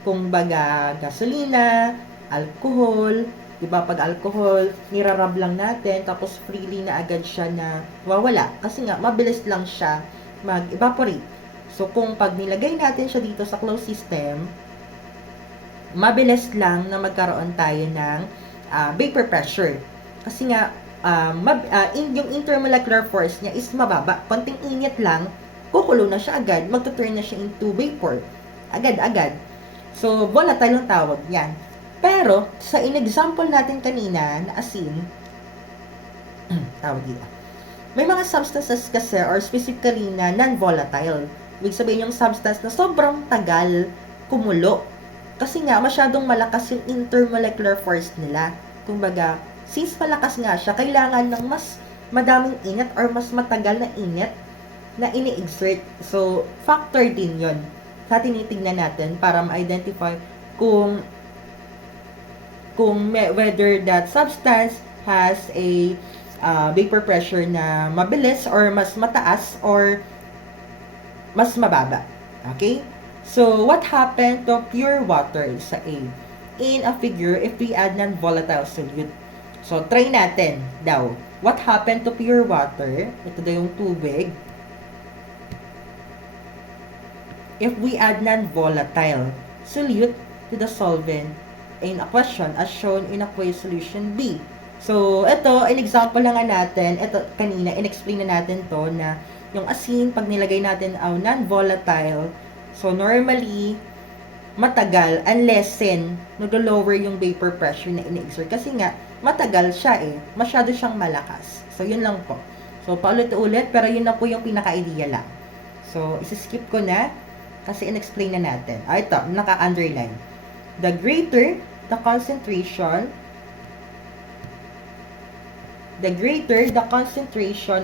kung baga gasolina, alcohol, diba pag alcohol, nirarab lang natin, tapos freely na agad siya na wawala. Kasi nga, mabilis lang siya mag-evaporate. So, kung pag nilagay natin siya dito sa closed system, mabilis lang na magkaroon tayo ng vapor pressure. Kasi nga, yung intermolecular force niya is mababa. Konting init lang, kukulo na siya agad, magtuturn na siya into vapor. Agad-agad. So, volatile ang tawag yan. Pero, sa in-example natin kanina na asin, tawag dito, may mga substances kasi or specifically na non-volatile. Ibig sabihin yung substance na sobrang tagal kumulo. Kasi nga, masyadong malakas yung intermolecular force nila. Kumbaga, since malakas nga siya, kailangan ng mas madaming init or mas matagal na init na ini-exert. So, factor din yon sa tinitignan natin para ma-identify kung whether that substance has a vapor pressure na mabilis or mas mataas or mas mababa. Okay? So, what happened to pure water sa A? In a figure, if we add non-volatile solute. So, try natin daw. What happened to pure water? Ito daw yung tubig. If we add non-volatile solute to the solvent in a question as shown in aqueous solution B. So, ito, an example lang natin. Ito, kanina, in-explain na natin to na yung asin, pag nilagay natin ang non-volatile So, normally, matagal unless nag-lower yung vapor pressure na ini-exert. Kasi nga, matagal siya eh. Masyado siyang malakas. So, yun lang po. So, paulit-ulit, pero yun na po yung pinaka-idea lang. So, isi-skip ko na kasi in-explain na natin. Ito, naka-underline. The greater the concentration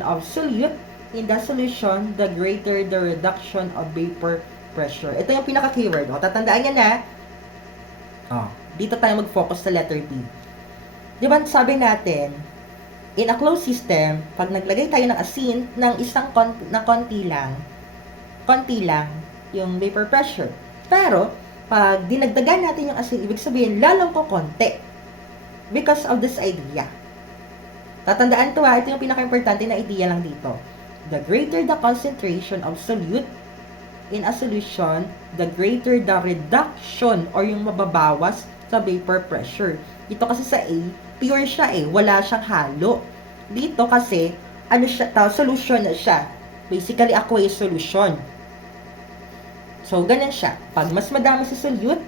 of solute in the solution, the greater the reduction of vapor pressure. Ito yung pinaka-keyword. O, tatandaan niya na. Dito tayo mag-focus sa letter B. Di ba sabi natin, in a closed system, pag naglagay tayo ng asin ng konti lang yung vapor pressure. Pero, pag dinagdagan natin yung asin, ibig sabihin, lalong ko konti. Because of this idea. Tatandaan to ito yung pinaka-importante na idea lang dito. The greater the concentration of solute in a solution, the greater the reduction or yung mababawas sa vapor pressure. Dito kasi sa A, pure siya eh, wala siyang halo. Dito kasi, solution na siya. Basically, aqueous solution. So, ganun siya. Pag mas madami sa solute,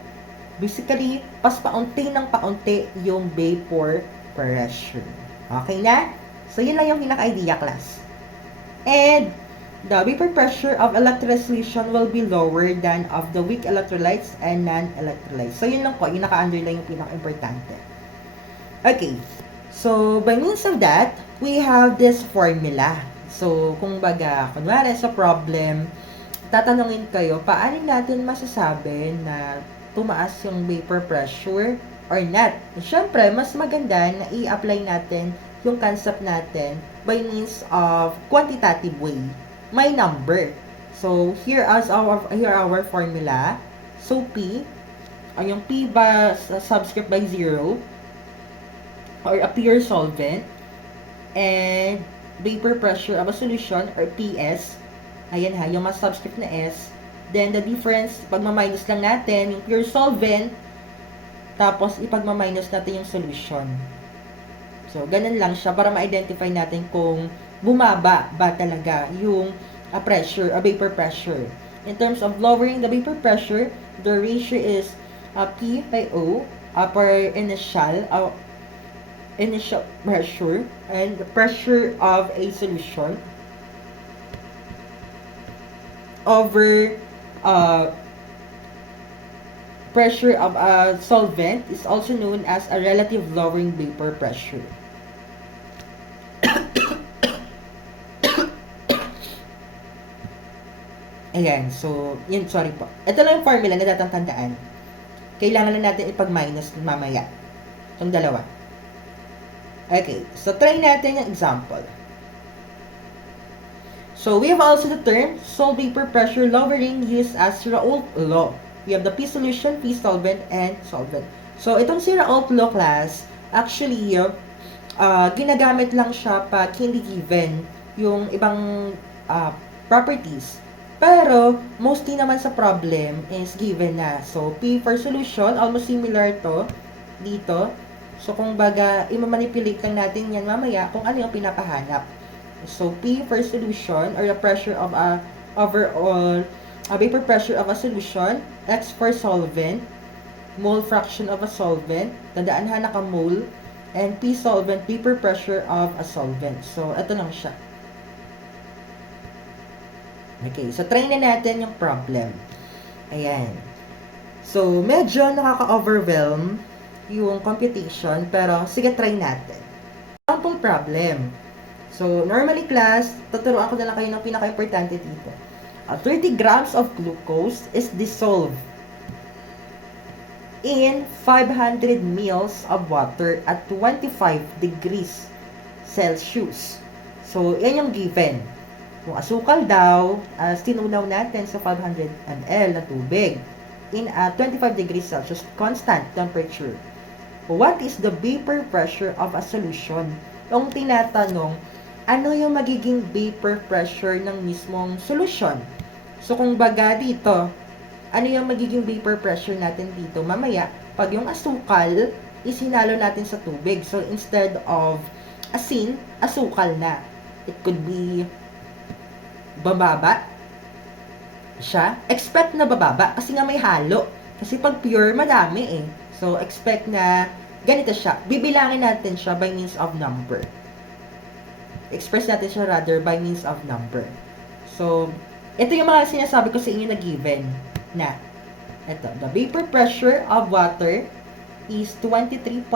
basically, paunti ng paunti yung vapor pressure. Okay na? So, yun lang yung pinaka-idea, class. And, the vapor pressure of electrolyte solution will be lower than of the weak electrolytes and non-electrolytes. So, yun lang po. Yung naka-underline yung pinaka-importante. Okay. So, by means of that, we have this formula. So, kung baga, kunwari sa problem, tatanungin kayo, paano natin masasabi na tumaas yung vapor pressure or not? Siyempre, mas maganda na i-apply natin yung concept natin by means of quantitative way. May number. So, here our formula. So, P, yung P ba subscript by 0 or a pure solvent, and vapor pressure of a solution or PS. Ayan ha, yung mas subscript na S. Then, the difference, pagmaminus lang natin, yung pure solvent, tapos ipagmaminus natin yung solution. So, ganun lang siya para ma-identify natin kung bumaba ba talaga yung vapor pressure. In terms of lowering the vapor pressure, the ratio is P by O per initial pressure and the pressure of a solution over pressure of a solvent is also known as a relative lowering vapor pressure. Ayan, so, yun, sorry po. Ito lang yung formula na tatandaan. Kailangan na natin ipag-minus mamaya. Itong dalawa. Okay, so try natin yung example. So, we have also the term solid vapor pressure lowering used as Raoult law. We have the P solution, P solvent, and solvent. So, itong si Raoult law class, actually, ginagamit lang siya pag hindi given yung ibang properties. Pero, mostly naman sa problem is given na. So, P for solution, almost similar to dito. So, kung baga, i-manipulate lang natin yan mamaya kung ano yung pinapahanap. So, P for solution or the pressure of a overall vapor pressure of a solution. X for solvent, mole fraction of a solvent. Tandaan ha, naka-mole. And P solvent, vapor pressure of a solvent. So, ito lang siya. Okay, so try na natin yung problem. Ayan. So, medyo nakaka-overwhelm yung computation, pero sige, try natin. Example problem. So, normally class, tuturuan ko na lang kayo ng pinaka-importante dito. 30 grams of glucose is dissolved in 500 ml of water at 25 degrees Celsius. So, yan yung given. Yung asukal daw, tinunaw natin sa 500 ml na tubig in 25 degrees Celsius constant temperature. What is the vapor pressure of a solution? Yung tinatanong, ano yung magiging vapor pressure ng mismong solution? So, kung baga dito, ano yung magiging vapor pressure natin dito? Mamaya, pag yung asukal, isinalo natin sa tubig. So, instead of asin, asukal na. It could be bababa. siya, expect na bababa kasi nga may halo. Kasi pag pure, madami eh. So, expect na ganito siya. Bibilangin natin siya by means of number. Express natin siya rather by means of number. So, ito yung mga sinasabi ko sa inyo na given na ito, the vapor pressure of water is 23.8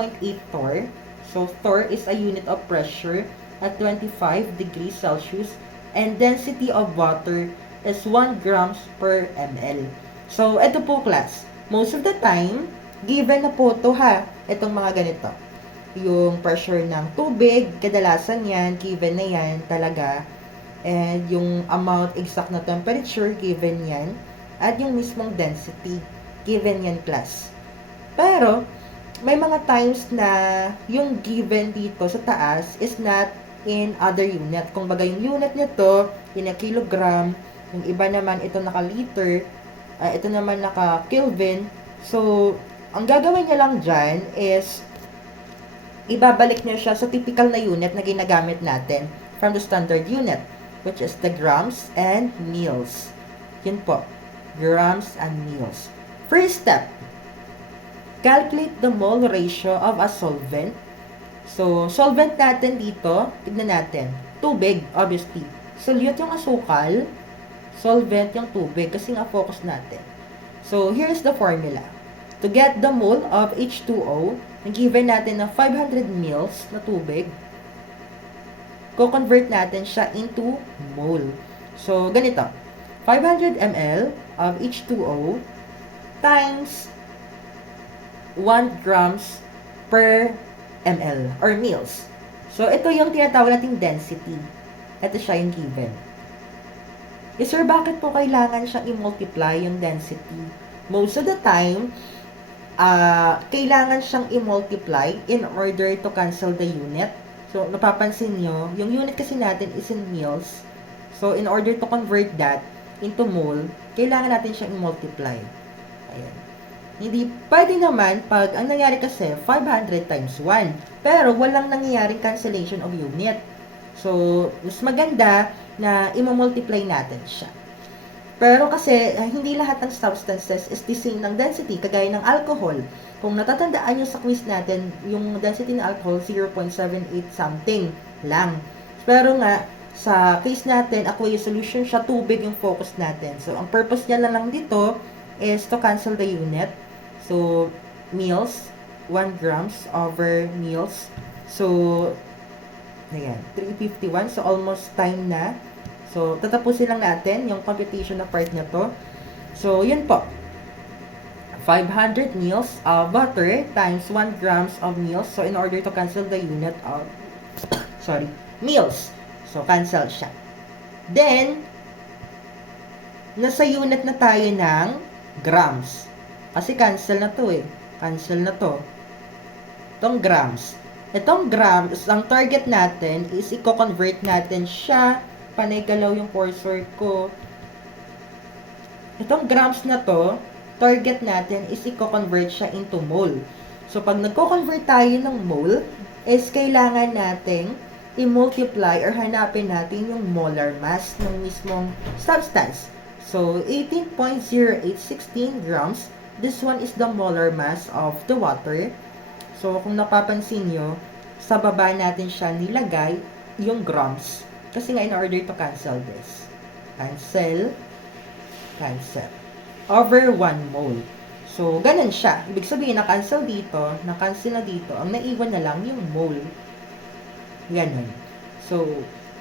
torr. So, torr is a unit of pressure at 25 degrees Celsius and density of water is 1 grams per ml. So, ito po class. Most of the time, given na po ito ha, itong mga ganito. Yung pressure ng tubig, kadalasan yan, given na yan talaga. And yung amount exact na temperature, given yan. At yung mismong density, given yan class. Pero, may mga times na yung given dito sa taas is not in other unit. Kung baga yung unit nito, in a kilogram, yung iba naman ito naka-liter, ito naman naka-Kelvin. So, ang gagawin niya lang dyan is ibabalik niya siya sa typical na unit na ginagamit natin from the standard unit, which is the grams and mils. Yun po, grams and mils. First step, calculate the mole ratio of a solvent. So, solvent natin dito, tignan natin. Tubig, obviously. Solute yung asukal, solvent yung tubig, kasi nga focus natin. So, here's the formula. To get the mole of H2O, given natin na 500 ml na tubig, ko-convert natin siya into mole. So, ganito. 500 ml of H2O times 1 grams per ml or mils. So, ito yung tinatawag nating density. Ito siya yung given. Sir, bakit po kailangan siyang i-multiply yung density? Most of the time, kailangan siyang i-multiply in order to cancel the unit. So, napapansin nyo, yung unit kasi natin is in mils. So, in order to convert that into mole, kailangan natin siyang i-multiply. Ayan. Hindi, pwede naman pag ang nangyari kasi 500 times 1. Pero walang nangyayaring cancellation of unit. So, mas maganda na i-multiply natin siya. Pero kasi, hindi lahat ng substances is the same ng density, kagaya ng alcohol. Kung natatandaan nyo sa quiz natin, yung density ng alcohol, 0.78 something lang. Pero nga, sa case natin, aqueous solution siya, tubig yung focus natin. So, ang purpose niya lang dito is to cancel the unit. So, mils, 1 grams over mils. So, ayan, 351. So, almost time na. So, tatapusin lang natin yung computation na part na to. So, yun po. 500 mils of butter times 1 grams of mils. So, in order to cancel the unit of, mils. So, cancel siya. Then, nasa unit na tayo ng grams. Kasi cancel na to eh. Cancel na to. Itong grams. Itong grams, ang target natin is i-convert natin siya. Panay galaw yung cursor ko. Itong grams na to, target natin is i-convert siya into mole. So, pag nagko-convert tayo ng mole, is kailangan nating i-multiply or hanapin natin yung molar mass ng mismong substance. So, 18.0816 grams. This one is the molar mass of the water. So, kung napapansin nyo, sa baba natin siya nilagay yung grams. Kasi nga, in order to cancel this. Cancel. Cancel. Over 1 mole. So, ganun siya. Ibig sabihin, na-cancel dito, na-cancel na dito. Ang naiwan na lang yung mole. Ganun. So,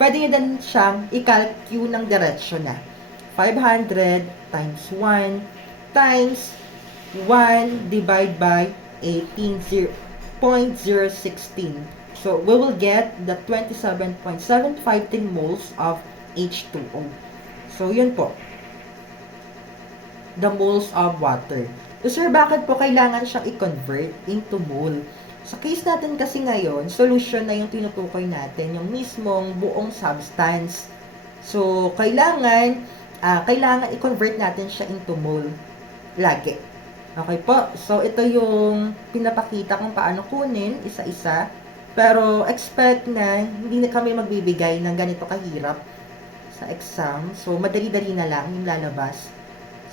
pwede nyo din siyang i-calculate ng diretsyo na. 500 times 1 times 1 divided by 18.016. So, we will get the 27.753 moles of H2O. So, yun po. The moles of water. So, sir, bakit po kailangan siyang i-convert into mole? Sa case natin kasi ngayon, solution na yung tinutukoy natin, yung mismong buong substance. So, kailangan i-convert natin siya into mole. Lagi. Okay po. So, ito yung pinapakita kung paano kunin isa-isa. Pero, expect na hindi na kami magbibigay ng ganito kahirap. sa exam. So, madali-dali na lang yung lalabas.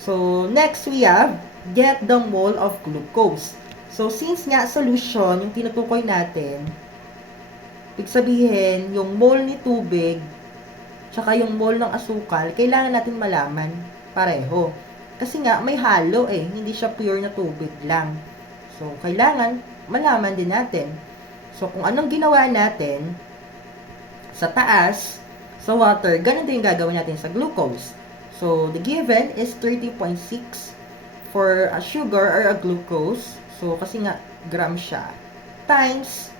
So, next we have, get the mole of glucose. So, since nga solution, yung tinutukoy natin, ibig sabihin, yung mole ni tubig, tsaka yung mole ng asukal, kailangan natin malaman pareho. Kasi nga, may halo hindi siya pure na tubig lang. So, kailangan malaman din natin. So, kung anong ginawa natin sa taas, sa water, ganun din yung gagawin natin sa glucose. So, the given is 30.6 for a sugar or a glucose. So, kasi nga, gram siya. Times,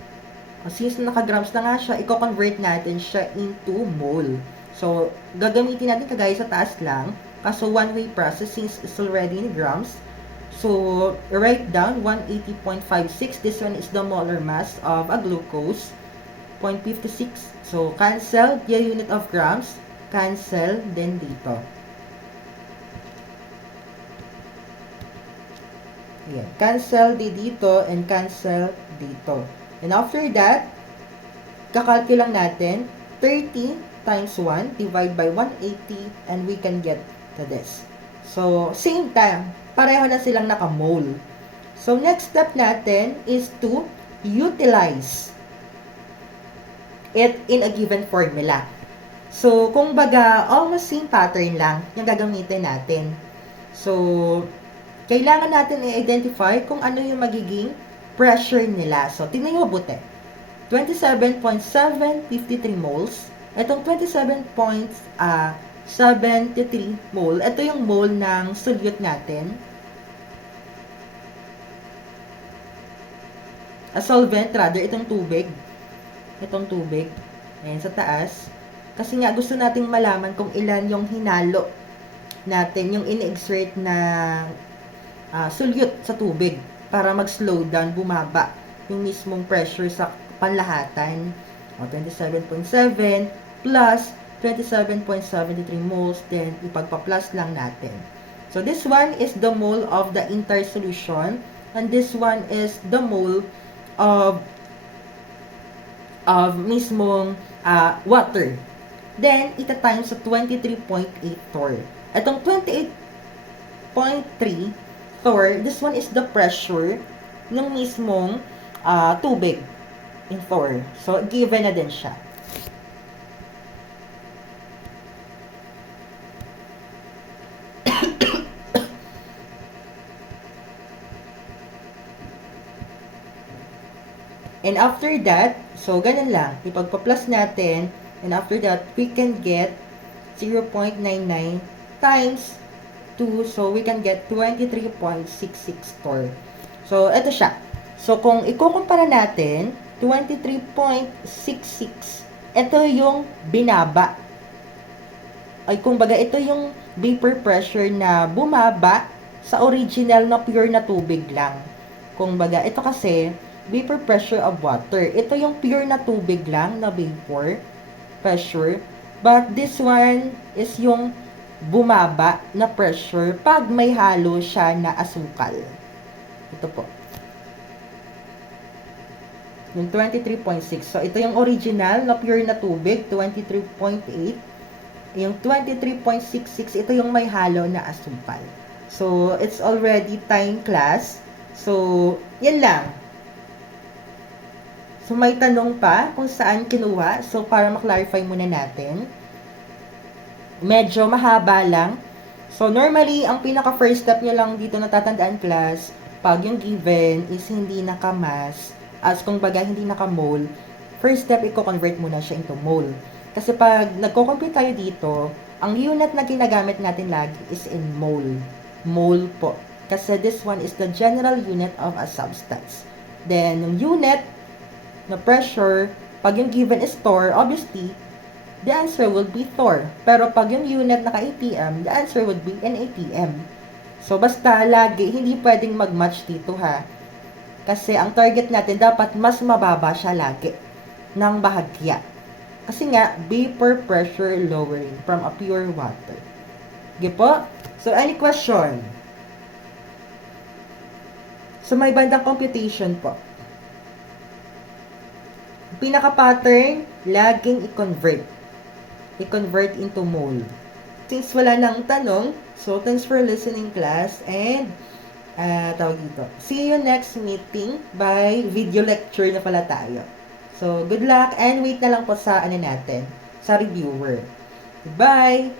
since naka-grams na nga siya, i-convert natin siya into mole. So, gagamitin natin kagaya sa taas lang. Kaso, one-way process since it's already in grams. So, write down 180.56. This one is the molar mass of a glucose. 0.56. So, cancel the unit of grams. Cancel din dito. Ayan. Cancel dito and cancel dito. And after that, kakalki lang natin 30 times 1 divide by 180 and we can get to this. So, same time, pareho na silang naka-mole. So, next step natin is to utilize it in a given formula. So, kung baga, almost same pattern lang yung gagamitin natin. So, kailangan natin i-identify kung ano yung magiging pressure nila. So, tingnan nyo mabuti. 27.753 moles. Itong 27.73 mole, ito yung mole ng solute natin. A solvent, rather, itong tubig. Itong tubig. Ayan, sa taas. Kasi nga, gusto nating malaman kung ilan yung hinalo natin, yung in-exert na solute sa tubig para mag-slow down, bumaba yung mismong pressure sa panlahatan. 27.7 plus 27.73 moles, then ipagpa-plus lang natin. So, this one is the mole of the entire solution, and this one is the mole of mismong water. Then, ita-times sa 23.8 torr. Itong 28.3 torr, this one is the pressure ng mismong tubig in torr. So, given na din siya. And after that, so ganun lang, ipagpa-plus natin, and after that, we can get 0.99 times 2, so we can get 23.66 torr. So, ito siya. So, kung ikukumpara natin, 23.66, ito yung binaba. Ay, kumbaga, ito yung vapor pressure na bumaba sa original na pure na tubig lang. Kumbaga, ito kasi, vapor pressure of water. Ito yung pure na tubig lang na vapor pressure. But this one is yung bumaba na pressure pag may halo siya na asukal. Ito po. Yung 23.6. So, ito yung original na pure na tubig, 23.8. Yung 23.66, ito yung may halo na asukal. So, it's already time class. So, yan lang. So, may tanong pa kung saan kinuha. So, para maklarify muna natin. Medyo mahaba lang. So, normally, ang pinaka-first step nyo lang dito natatandaan class, pag yung given is hindi naka-mass, as kung baga hindi naka-mole, first step, i-convert muna siya into mole. Kasi pag nagko-compute tayo dito, ang unit na ginagamit natin lagi is in mole. Mole po. Kasi this one is the general unit of a substance. Then, yung unit na pressure, pag yung given is torr, obviously, the answer would be torr. Pero pag yung unit naka-ATM, the answer would be in ATM. So, basta lagi, hindi pwedeng mag-match dito ha. Kasi ang target natin, dapat mas mababa siya lagi ng bahagya. Kasi nga, vapor pressure lowering from a pure water. Okay po? So, any question? So, may bandang computation po. Pinaka-pattern, laging i-convert. i-convert into mole. Since wala nang tanong, so thanks for listening class and tawag dito. See you next meeting by video lecture na pala tayo. So, good luck and wait na lang po sa ano natin, sa reviewer. Goodbye!